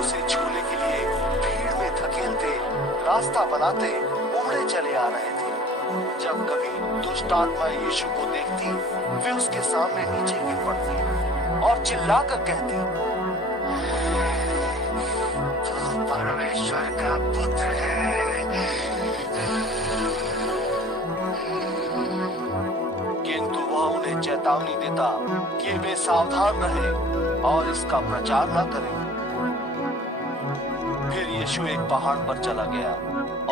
उसे छूने के लिए भीड़ में धकेलते, रास्ता बनाते उमड़े चले आ रहे थे। जब कभी दुष्ट आत्मा यीशु को देखती, वे उसके सामने नीचे गिर पड़ती और चिल्लाकर कहती, तू परमेश्वर का पुत्र है। किंतु वह उन्हें चेतावनी देता कि वे सावधान रहें और इसका प्रचार न करें। फिर यीशु एक पहाड़ पर चला गया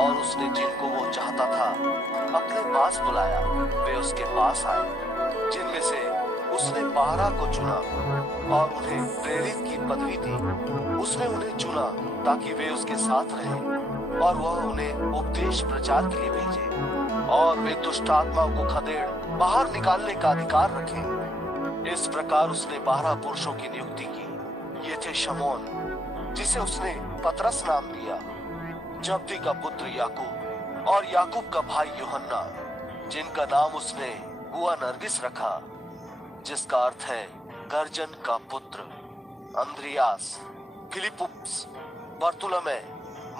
और उसने जिनको वो चाहता था अपने पास बुलाया। वे उसके पास आए, जिनमें से उसने 12 को चुना और उन्हें प्रेरित की पदवी दी। उसने उन्हें चुना ताकि वे उसके साथ रहें और वह उन्हें उपदेश प्रचार के लिए भेजे और वे दुष्ट आत्माओं को खदेड़ बाहर निकालने का अधिकार रखें। इस प्रकार उसने 12 पुरुषों की नियुक्ति की। ये थे शमौन, जिसे उसने पतरस नाम दिया, जब्दी का पुत्र याकूब और याकूब का भाई यूहन्ना, जिनका नाम उसने बुआनरगिस रखा, जिसका अर्थ है गर्जन का पुत्र, अंद्रियास, फिलिपुस, बर्तुलमै,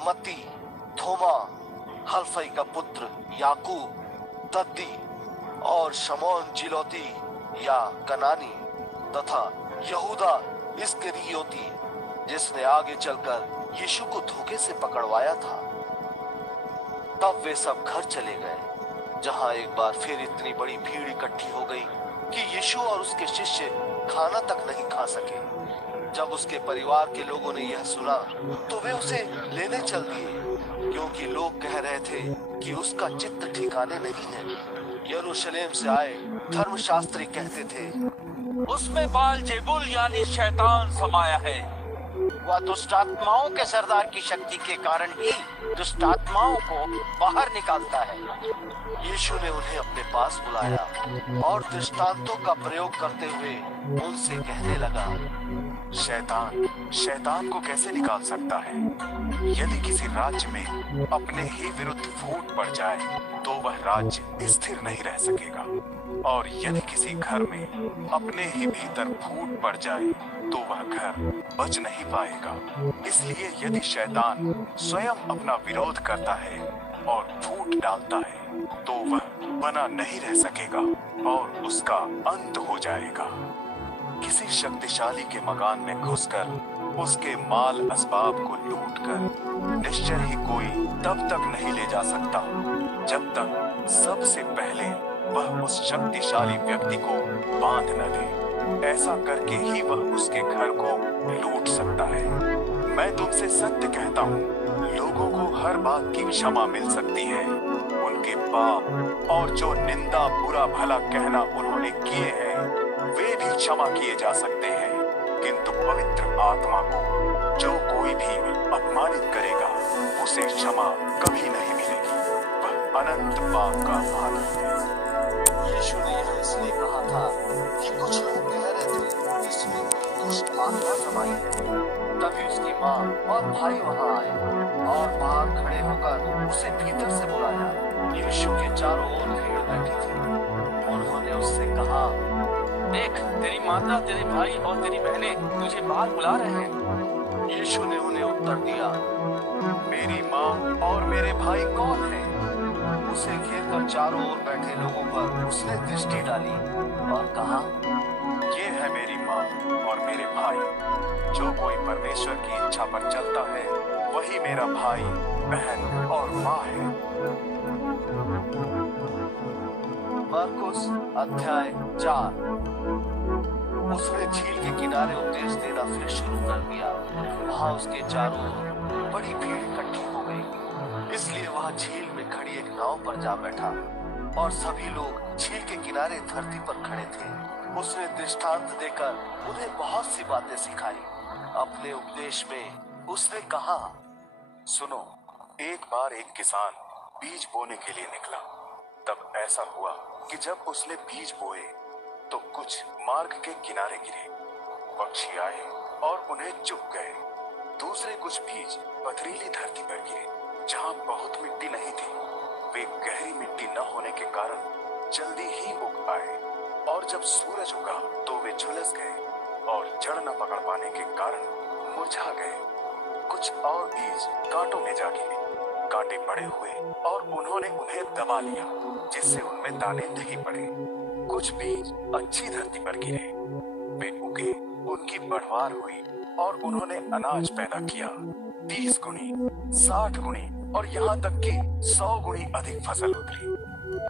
मत्ती, थोमा, हल्फई का पुत्र याकूब, तद्दी और शमौन जिलोती या कनानी तथा यहूदा इस्करियोती, जिसने आगे चलकर यीशु को धोखे से पकड़वाया था। तब वे सब घर चले गए, जहां एक बार फिर इतनी बड़ी भीड़ इकट्ठी हो गई कि यीशु और उसके शिष्य खाना तक नहीं खा सके। जब उसके परिवार के लोगों ने यह सुना तो वे उसे लेने चल दिए, क्योंकि लोग कह रहे थे कि उसका चित्त ठिकाने नहीं है। यरूशलेम से आए धर्मशास्त्री कहते थे, उसमें बालजेबुल यानी शैतान समाया है। वह दुष्ट आत्माओं के सरदार की शक्ति के कारण ही दुष्ट आत्माओं को बाहर निकालता है। यीशु ने उन्हें अपने पास बुलाया और दृष्टांतों का प्रयोग करते हुए उनसे कहने लगा, शैतान को कैसे निकाल सकता है? यदि किसी राज्य में अपने ही विरुद्ध फूट पड़ जाए तो वह राज्य स्थिर नहीं रह सकेगा, और यदि किसी घर में अपने ही भीतर फूट पड़ जाए तो वह घर बच नहीं पाएगा। इसलिए यदि शैतान स्वयं अपना विरोध करता है और फूट डालता है तो वह बना नहीं रह सकेगा और उसका अंत हो जाएगा। किसी शक्तिशाली के मकान में घुसकर उसके माल असबाब को लूटकर निश्चय ही कोई तब तक नहीं ले जा सकता जब तक सबसे पहले वह उस शक्तिशाली व्यक्ति को बांध न दे। ऐसा करके ही वह उसके घर को लूट सकता है। मैं तुमसे सत्य कहता हूँ, लोगों को हर बात की क्षमा मिल सकती है, उनके पाप और जो निंदा बुरा भला कहना उन्होंने किए हैं वे भी क्षमा किए जा सकते हैं। किंतु पवित्र आत्मा को जो कोई भी अपमानित करेगा उसे क्षमा कभी नहीं मिलेगी, वह अनंत पाप का भागी है। यीशु ने यह इसलिए कहा था कि कुछ लोग कह रहे थे इसमें दुष्ट आत्मा समाई है। तभी उसकी माँ और भाई वहां आए और बाहर खड़े होकर उसे भीतर से बुलाया। यीशु के चारों ओर भीड़ बैठी थी। उन्होंने उससे कहा, देख, तेरी माता, तेरे भाई और तेरी बहनें तुझे बाहर बुला रहे हैं। यीशु ने उन्हें उत्तर दिया, मेरी माँ और मेरे भाई कौन हैं? उसे घेरकर चारों ओर बैठे लोगों पर उसने दृष्टि डाली और कहा, ये है मेरी माँ और मेरे भाई। जो कोई परमेश्वर की इच्छा पर चलता है वही मेरा भाई, बहन और माँ है। मरकुस अध्याय 4। उसने झील के किनारे उपदेश देना फिर शुरू कर दिया। वहां उसके चारों ओर बड़ी भीड़ इकट्ठी हो गई, इसलिए वह झील में खड़ी एक नाव पर जा बैठा। और सभी लोग झील के किनारे धरती पर खड़े थे। उसने दृष्टांत देकर उन्हें बहुत सी बातें सिखाई। अपने उपदेश में उसने कहा, सुनो, एक बार एक किसान बीज बोने के लिए निकला। तब ऐसा हुआ कि जब उसने बीज बोए तो कुछ मार्ग के किनारे गिरे। पक्षी आए और उन्हें चुभ गए। दूसरे कुछ बीज पथरीली धरती पर गिरे जहाँ बहुत मिट्टी नहीं थी। वे गहरी मिट्टी न होने के कारण जल्दी ही उग आए, और जब सूरज उगा तो वे झुलस गए और जड़ न पकड़ पाने के कारण मुरझा गए। कुछ और बीज कांटों में जा गिरे। कांटे बड़े हुए और उन्होंने उन्हें दबा लिया, जिससे उनमें दाने नहीं पड़े। कुछ बीज अच्छी धरती पर गिरे। वे उगे, उनकी बढ़वार हुई और उन्होंने अनाज पैदा किया। 30 गुनी, 60 गुनी और यहाँ तक कि 100 गुनी अधिक फसल उतरी।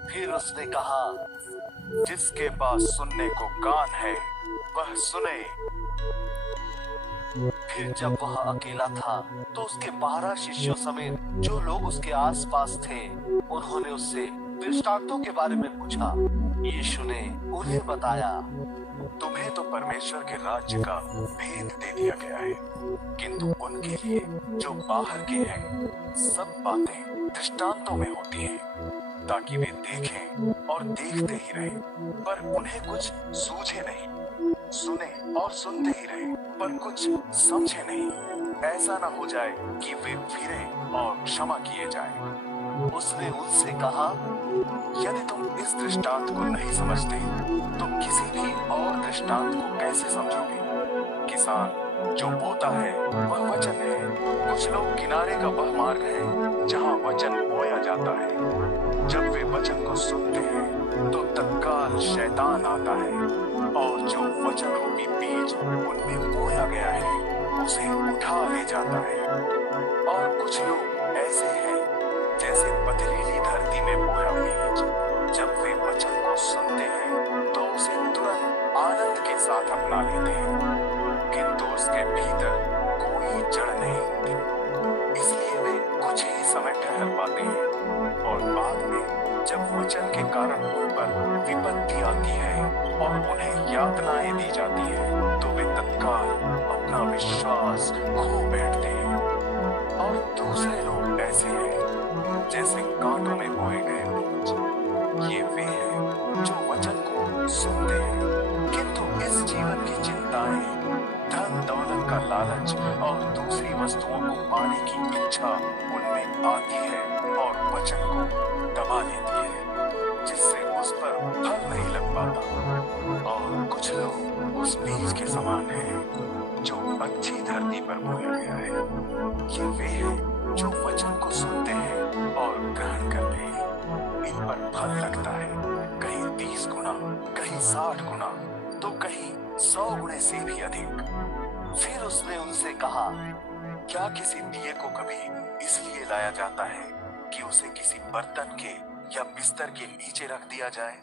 फिर उसने कहा, जिसके पास सुनने को कान है वह सुने। फिर जब वह अकेला था तो उसके 12 शिष्यों समेत जो लोग उसके आसपास थे, उन्होंने उससे दृष्टांतों के बारे में पूछा। यीशु ने उन्हें बताया, तुम्हें तो परमेश्वर के राज्य का भेद दे दिया गया है, किंतु उनके लिए जो बाहर के हैं सब बातें दृष्टांतों में होती हैं, ताकि वे देखें और देखते ही रहें, पर उन्हें कुछ सूझे नहीं, सुने और सुनते ही रहें, पर कुछ समझे नहीं, ऐसा न हो जाए कि वे फिरें और क्षमा किए जाएं। उसने उनसे कहा, यदि तुम इस दृष्टांत को नहीं समझते तो किसी भी और दृष्टांत को कैसे समझोगे? किसान जो बोता है वह वचन है। कुछ लोग किनारे का वह मार्ग है जहाँ वचन बोया जाता है। जब वे वचन को सुनते हैं तो तत्काल शैतान आता है और जो वचन रूपी बीज उनमें बोया गया है उसे उठा ले जाता है। और कुछ लोग ऐसे हैं जैसे पथरीली धरती में बोया बीज। जब वे वचन को सुनते हैं तो उसे तुरंत आनंद के साथ अपना लेते हैं, किंतु उसके भीतर कोई जड़ नहीं होती, इसलिए वे कुछ ही समय ठहर पाते हैं। और बाद में जब वचन के कारण उन पर विपत्ति आती है और उन्हें यातनाएं दी जाती है तो वे तत्काल अपना विश्वास खो बैठते हैं। और दूसरे लोग ऐसे हैं जैसे कांटों में बोए गए बीज। ये वे हैं जो वचन को सुनते हैं, किंतु इस जीवन की चिंताएं, धन दौलत का लालच और दूसरी वस्तुओं को पाने की इच्छा उनमें आती है और वचन को दबा लेती है, जिससे उस पर फल नहीं लग पाता। और कुछ लोग उस बीज के समान हैं जो अच्छी धरती पर बोया गया है। ये वे हैं जो वचन को सुनते हैं और ग्रहण करते हैं। इन पर फल लगता है, कहीं 30 गुना, कहीं 60 गुना, तो कहीं 100 गुने से भी अधिक। फिर उसने उनसे कहा, क्या किसी दिए को कभी इसलिए लाया जाता है कि उसे किसी बर्तन के या बिस्तर के नीचे रख दिया जाए?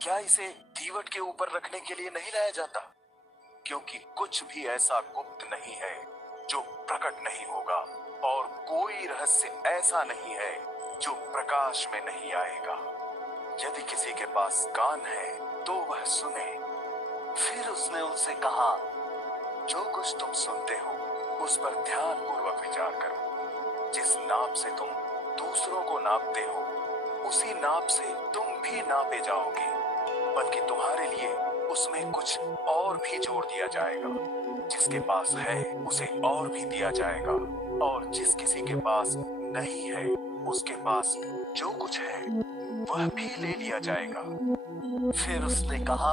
क्या इसे दीवट के ऊपर रखने के लिए नहीं लाया जाता? क्योंकि कुछ भी ऐसा गुप्त नहीं है जो प्रकट नहीं होगा, और कोई रहस्य ऐसा नहीं है जो प्रकाश में नहीं आएगा। यदि किसी के पास कान है तो वह सुने। फिर उसने उनसे कहा, जो कुछ तुम सुनते हो उस पर ध्यान पूर्वक विचार करो। जिस नाप से तुम दूसरों को नापते हो उसी नाप से तुम भी नापे जाओगे, बल्कि तुम्हारे लिए उसमें कुछ और भी जोड़ दिया जाएगा। जिसके पास है उसे और भी दिया जाएगा, और जिस किसी के पास नहीं है उसके पास जो कुछ है वह भी ले लिया जाएगा। फिर उसने कहा,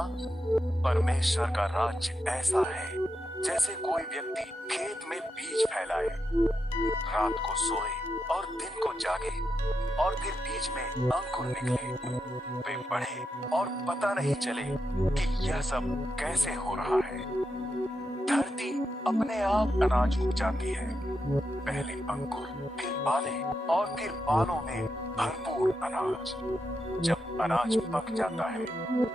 परमेश्वर का राज्य ऐसा है जैसे कोई व्यक्ति खेत में बीज फैलाए, रात को सोए और दिन को जागे, और फिर बीज में अंकुर निकले, वे बढ़े और पता नहीं चले कि यह सब कैसे हो रहा है। धरती अपने आप अनाज उपजाती है, पहले अंकुर, फिर बालें और फिर बालों में भरपूर अनाज। जब अनाज पक जाता है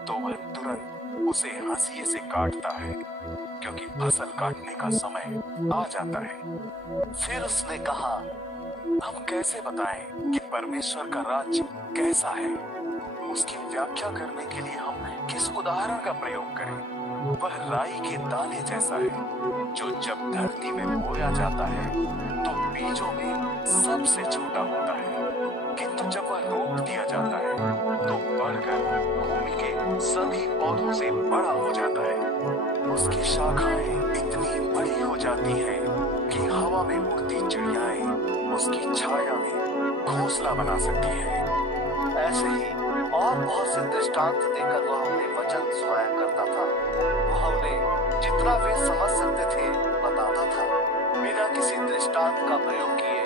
तो वह तुरंत उसे हंसिए से काटता है, क्योंकि फसल काटने का समय आ जाता है। फिर उसने कहा, हम कैसे बताएं कि परमेश्वर का राज्य कैसा है? उसकी व्याख्या करने के लिए हम किस उदाहरण का प्रयोग करें? वह राई के दाने जैसा है जो जब धरती में बोया जाता है तो बीजों में सबसे छोटा होता है, किंतु जब वह रोप दिया जाता है तो बढ़कर भूमि के सभी पौधों से बड़ा हो जाता है। उसकी शाखाएं इतनी बड़ी हो जाती हैं कि हवा में उड़ती चिड़ियाएं उसकी छाया में घोंसला बना सकती हैं। ऐसे ही और बहुत से दृष्टांत देकर वह उन्हें वचन सुनाया करता था। वह उन्हें जितना वे समझ सकते थे बताता था। बिना किसी दृष्टांत का प्रयोग किए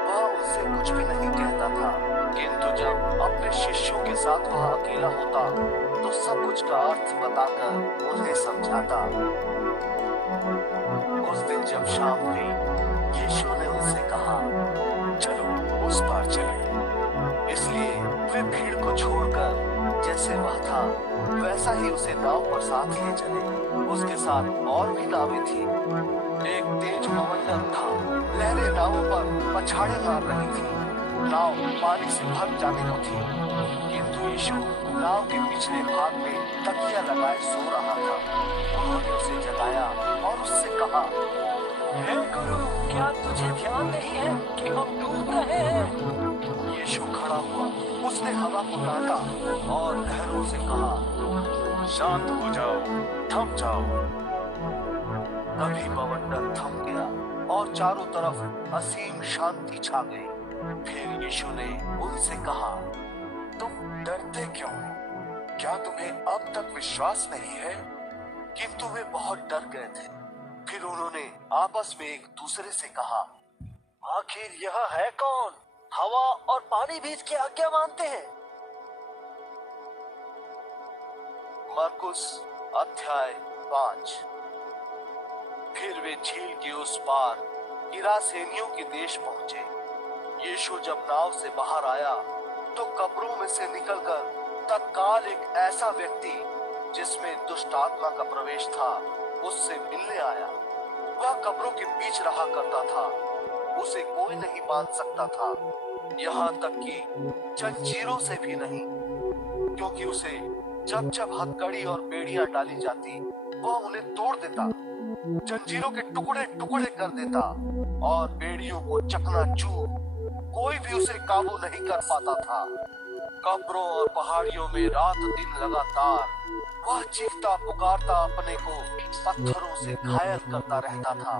वह उनसे कुछ भी नहीं कहता था, किंतु जब अपने शिष्यों के साथ वह अकेला होता तो सब कुछ का अर्थ बताकर उन्हें समझाता। उस दिन जब शाम हुई, यीशु ने उनसे कहा, चलो उस पार चलें। इसलिए वे भीड़ को छोड़कर जैसे वह था वैसा ही उसे नाव पर साथ ले चले। उसके साथ और भी नावें थी। एक तेज बवंडर था, लहरें नावों पर पछाड़े मार रही थी। नाव पानी से भर जाने को थी, किंतु यीशु नाव के पिछले भाग में तकिया लगाए सो रहा था। उन्होंने उसे जगाया और उससे कहा, हे गुरु, क्या तुझे ध्यान नहीं है कि हम डूब रहे हैं? यीशु खड़ा हुआ, उसने हवा को डांटा और लहरों से कहा, शांत हो जाओ, थम जाओ। तभी बवंडर थम गया और चारों तरफ असीम शांति छा गई। फिर यीशु ने उनसे कहा, तुम डरते क्यों? क्या तुम्हें अब तक विश्वास नहीं है? किंतु वे बहुत डर गए थे। फिर उन्होंने आपस में एक दूसरे से कहा, आखिर यह है कौन? हवा और पानी भी इसकी आज्ञा मानते हैं। मरकुस अध्याय 5। फिर वे झील के उस पार गिरासेनियों के देश पहुंचे। यीशु जब नाव से बाहर आया तो कब्रों में से निकलकर तत्काल एक ऐसा व्यक्ति जिसमें दुष्ट आत्मा का प्रवेश था उससे मिलने आया। वह कब्रों के बीच रहा करता था, उसे कोई नहीं बांध सकता था, यहाँ तक कि जंजीरों से भी नहीं, क्योंकि उसे जब जब हथकड़ी और बेड़ियां डाली जाती वह उन्हें तोड़ देता, जंजीरों के टुकड़े टुकड़े कर देता और बेड़ियों को चकनाचूर। कोई भी उसे काबू नहीं कर पाता था। कब्रों और पहाड़ियों में रात दिन लगातार वह चीखता पुकारता अपने को पत्थरों से घायल करता रहता था।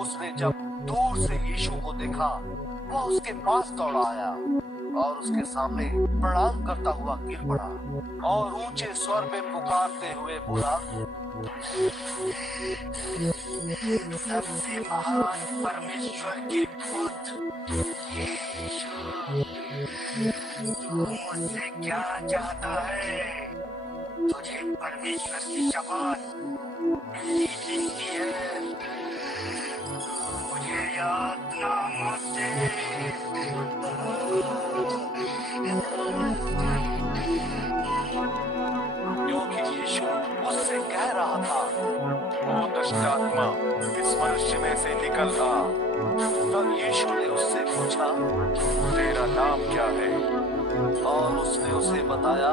उसने जब दूर से यीशु को देखा, वह उसके पास दौड़ा आया और उसके सामने प्रणाम करता हुआ गिर पड़ा और ऊंचे स्वर में पुकारते हुए बोला, सबसे महान परमेश्वर के पुत्र यीशु, तू मुझसे क्या चाहता है? तुझे परमेश्वर की शपथ मिलती है, मुझे याद ना मत दे। क्योंकि यीशु उससे कह रहा था, ओ दुष्ट आत्मा, इस मनुष्य में से निकल आ। तब यीशु ने उससे पूछा, तेरा नाम क्या है? और उसने उसे बताया,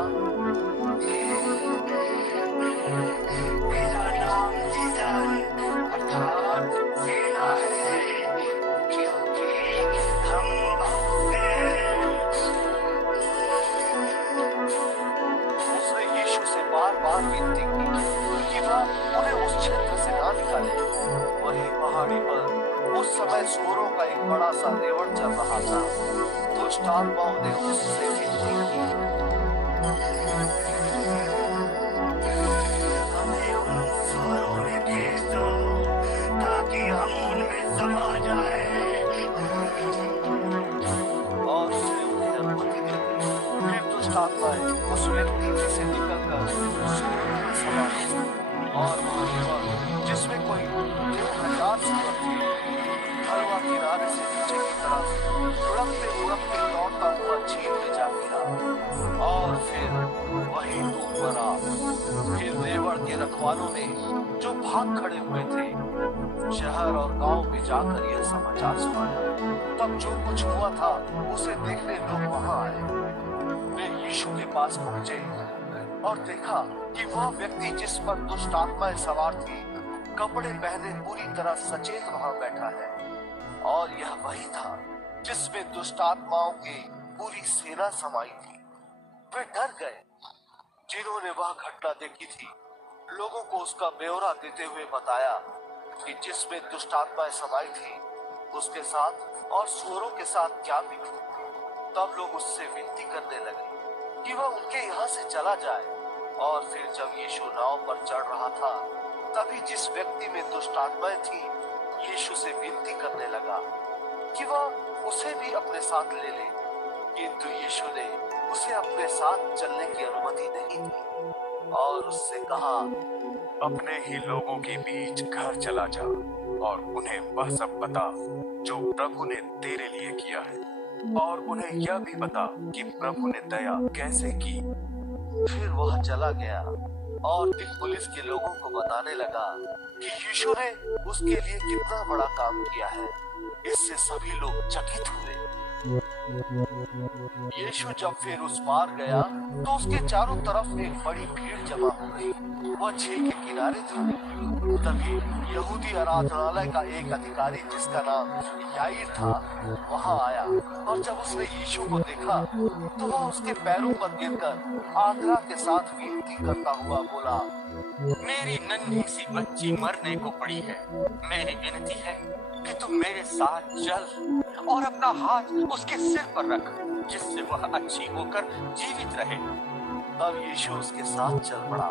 मेरा नाम जीसन अर्थात सेना है, क्योंकि हम बहुत हैं। उसने यीशु से बार बार विनती की कि वह उन्हें उस क्षेत्र से ना निकाले। वहीं पहाड़ी पर उस समय सूअरों का एक बड़ा सा रेवड़ चल रहा था। दुष्ट आत्माओं ने उससे विनती की, हमें उन सूअरों में भेज दो ताकि हम उनमें समा जाएं। और उसने उन्हें अनुमति दे दी। फिर दुष्ट आत्माएं उस व्यक्ति में से निकलकर सूअरों में समा गईं और वहीं पर जिसमें कोई 1000 सूअर थे, हलवा किनारे से नीचे की तरफ लुढ़कते लौटता हुआ झील में जा गिरा और फिर वहीं डूब मरा। फिर रेवड़ के रखवालों ने जो भाग खड़े हुए थे शहर और गांव में जाकर यह समाचार सुनाया। तब जो कुछ हुआ था उसे देखने लोग वहां आए। वे यीशु के पास पहुंचे और देखा कि वह व्यक्ति जिस पर दुष्ट आत्माएं सवार थी, कपड़े पहने पूरी तरह सचेत वहां बैठा है। और यह वही था जिसमें दुष्ट आत्माओं की पूरी सेना समाई थी। वे डर गए। जिन्होंने वह घटना देखी थी, लोगों को उसका ब्यौरा देते हुए बताया कि जिसमें दुष्ट आत्माएं समाई थी, उसके साथ और सूअरों के साथ क्या बीती। तब लोग उससे विनती करने लगे कि वह उनके यहाँ से चला जाए। और फिर जब यीशु नाव पर चढ़ रहा था, तभी जिस व्यक्ति में दुष्ट आत्माएं थी, यीशु से विनती करने लगा कि वह उसे भी अपने साथ ले ले। किंतु यीशु ने उसे अपने साथ चलने की अनुमति नहीं दी और उससे कहा, अपने ही लोगों के बीच घर चला जा और उन्हें वह सब बता जो प्रभु ने तेरे लिए किया है, और उन्हें यह भी बता कि प्रभु ने दया कैसे की। फिर वह चला गया और पुलिस के लोगों को बताने लगा कि यीशु ने उसके लिए कितना बड़ा काम किया है। इससे सभी लोग चकित हुए। यीशु जब फिर उस पार गया तो उसके चारों तरफ एक बड़ी भीड़ जमा हो गई। वह झील के किनारे था। तभी यहूदी आराधनालय का एक अधिकारी, जिसका नाम याईर था, वहां आया। और जब उसने यीशु को देखा तो वह उसके पैरों पर गिरकर आदरा के साथ विनती करता हुआ बोला, मेरी नन्ही सी बच्ची मरने को पड़ी है। मेरी विनती है कि तुम मेरे साथ चल और अपना हाथ उसके सिर पर रख, जिससे वह अच्छी होकर जीवित रहे। तब यीशु उसके साथ चल पड़ा।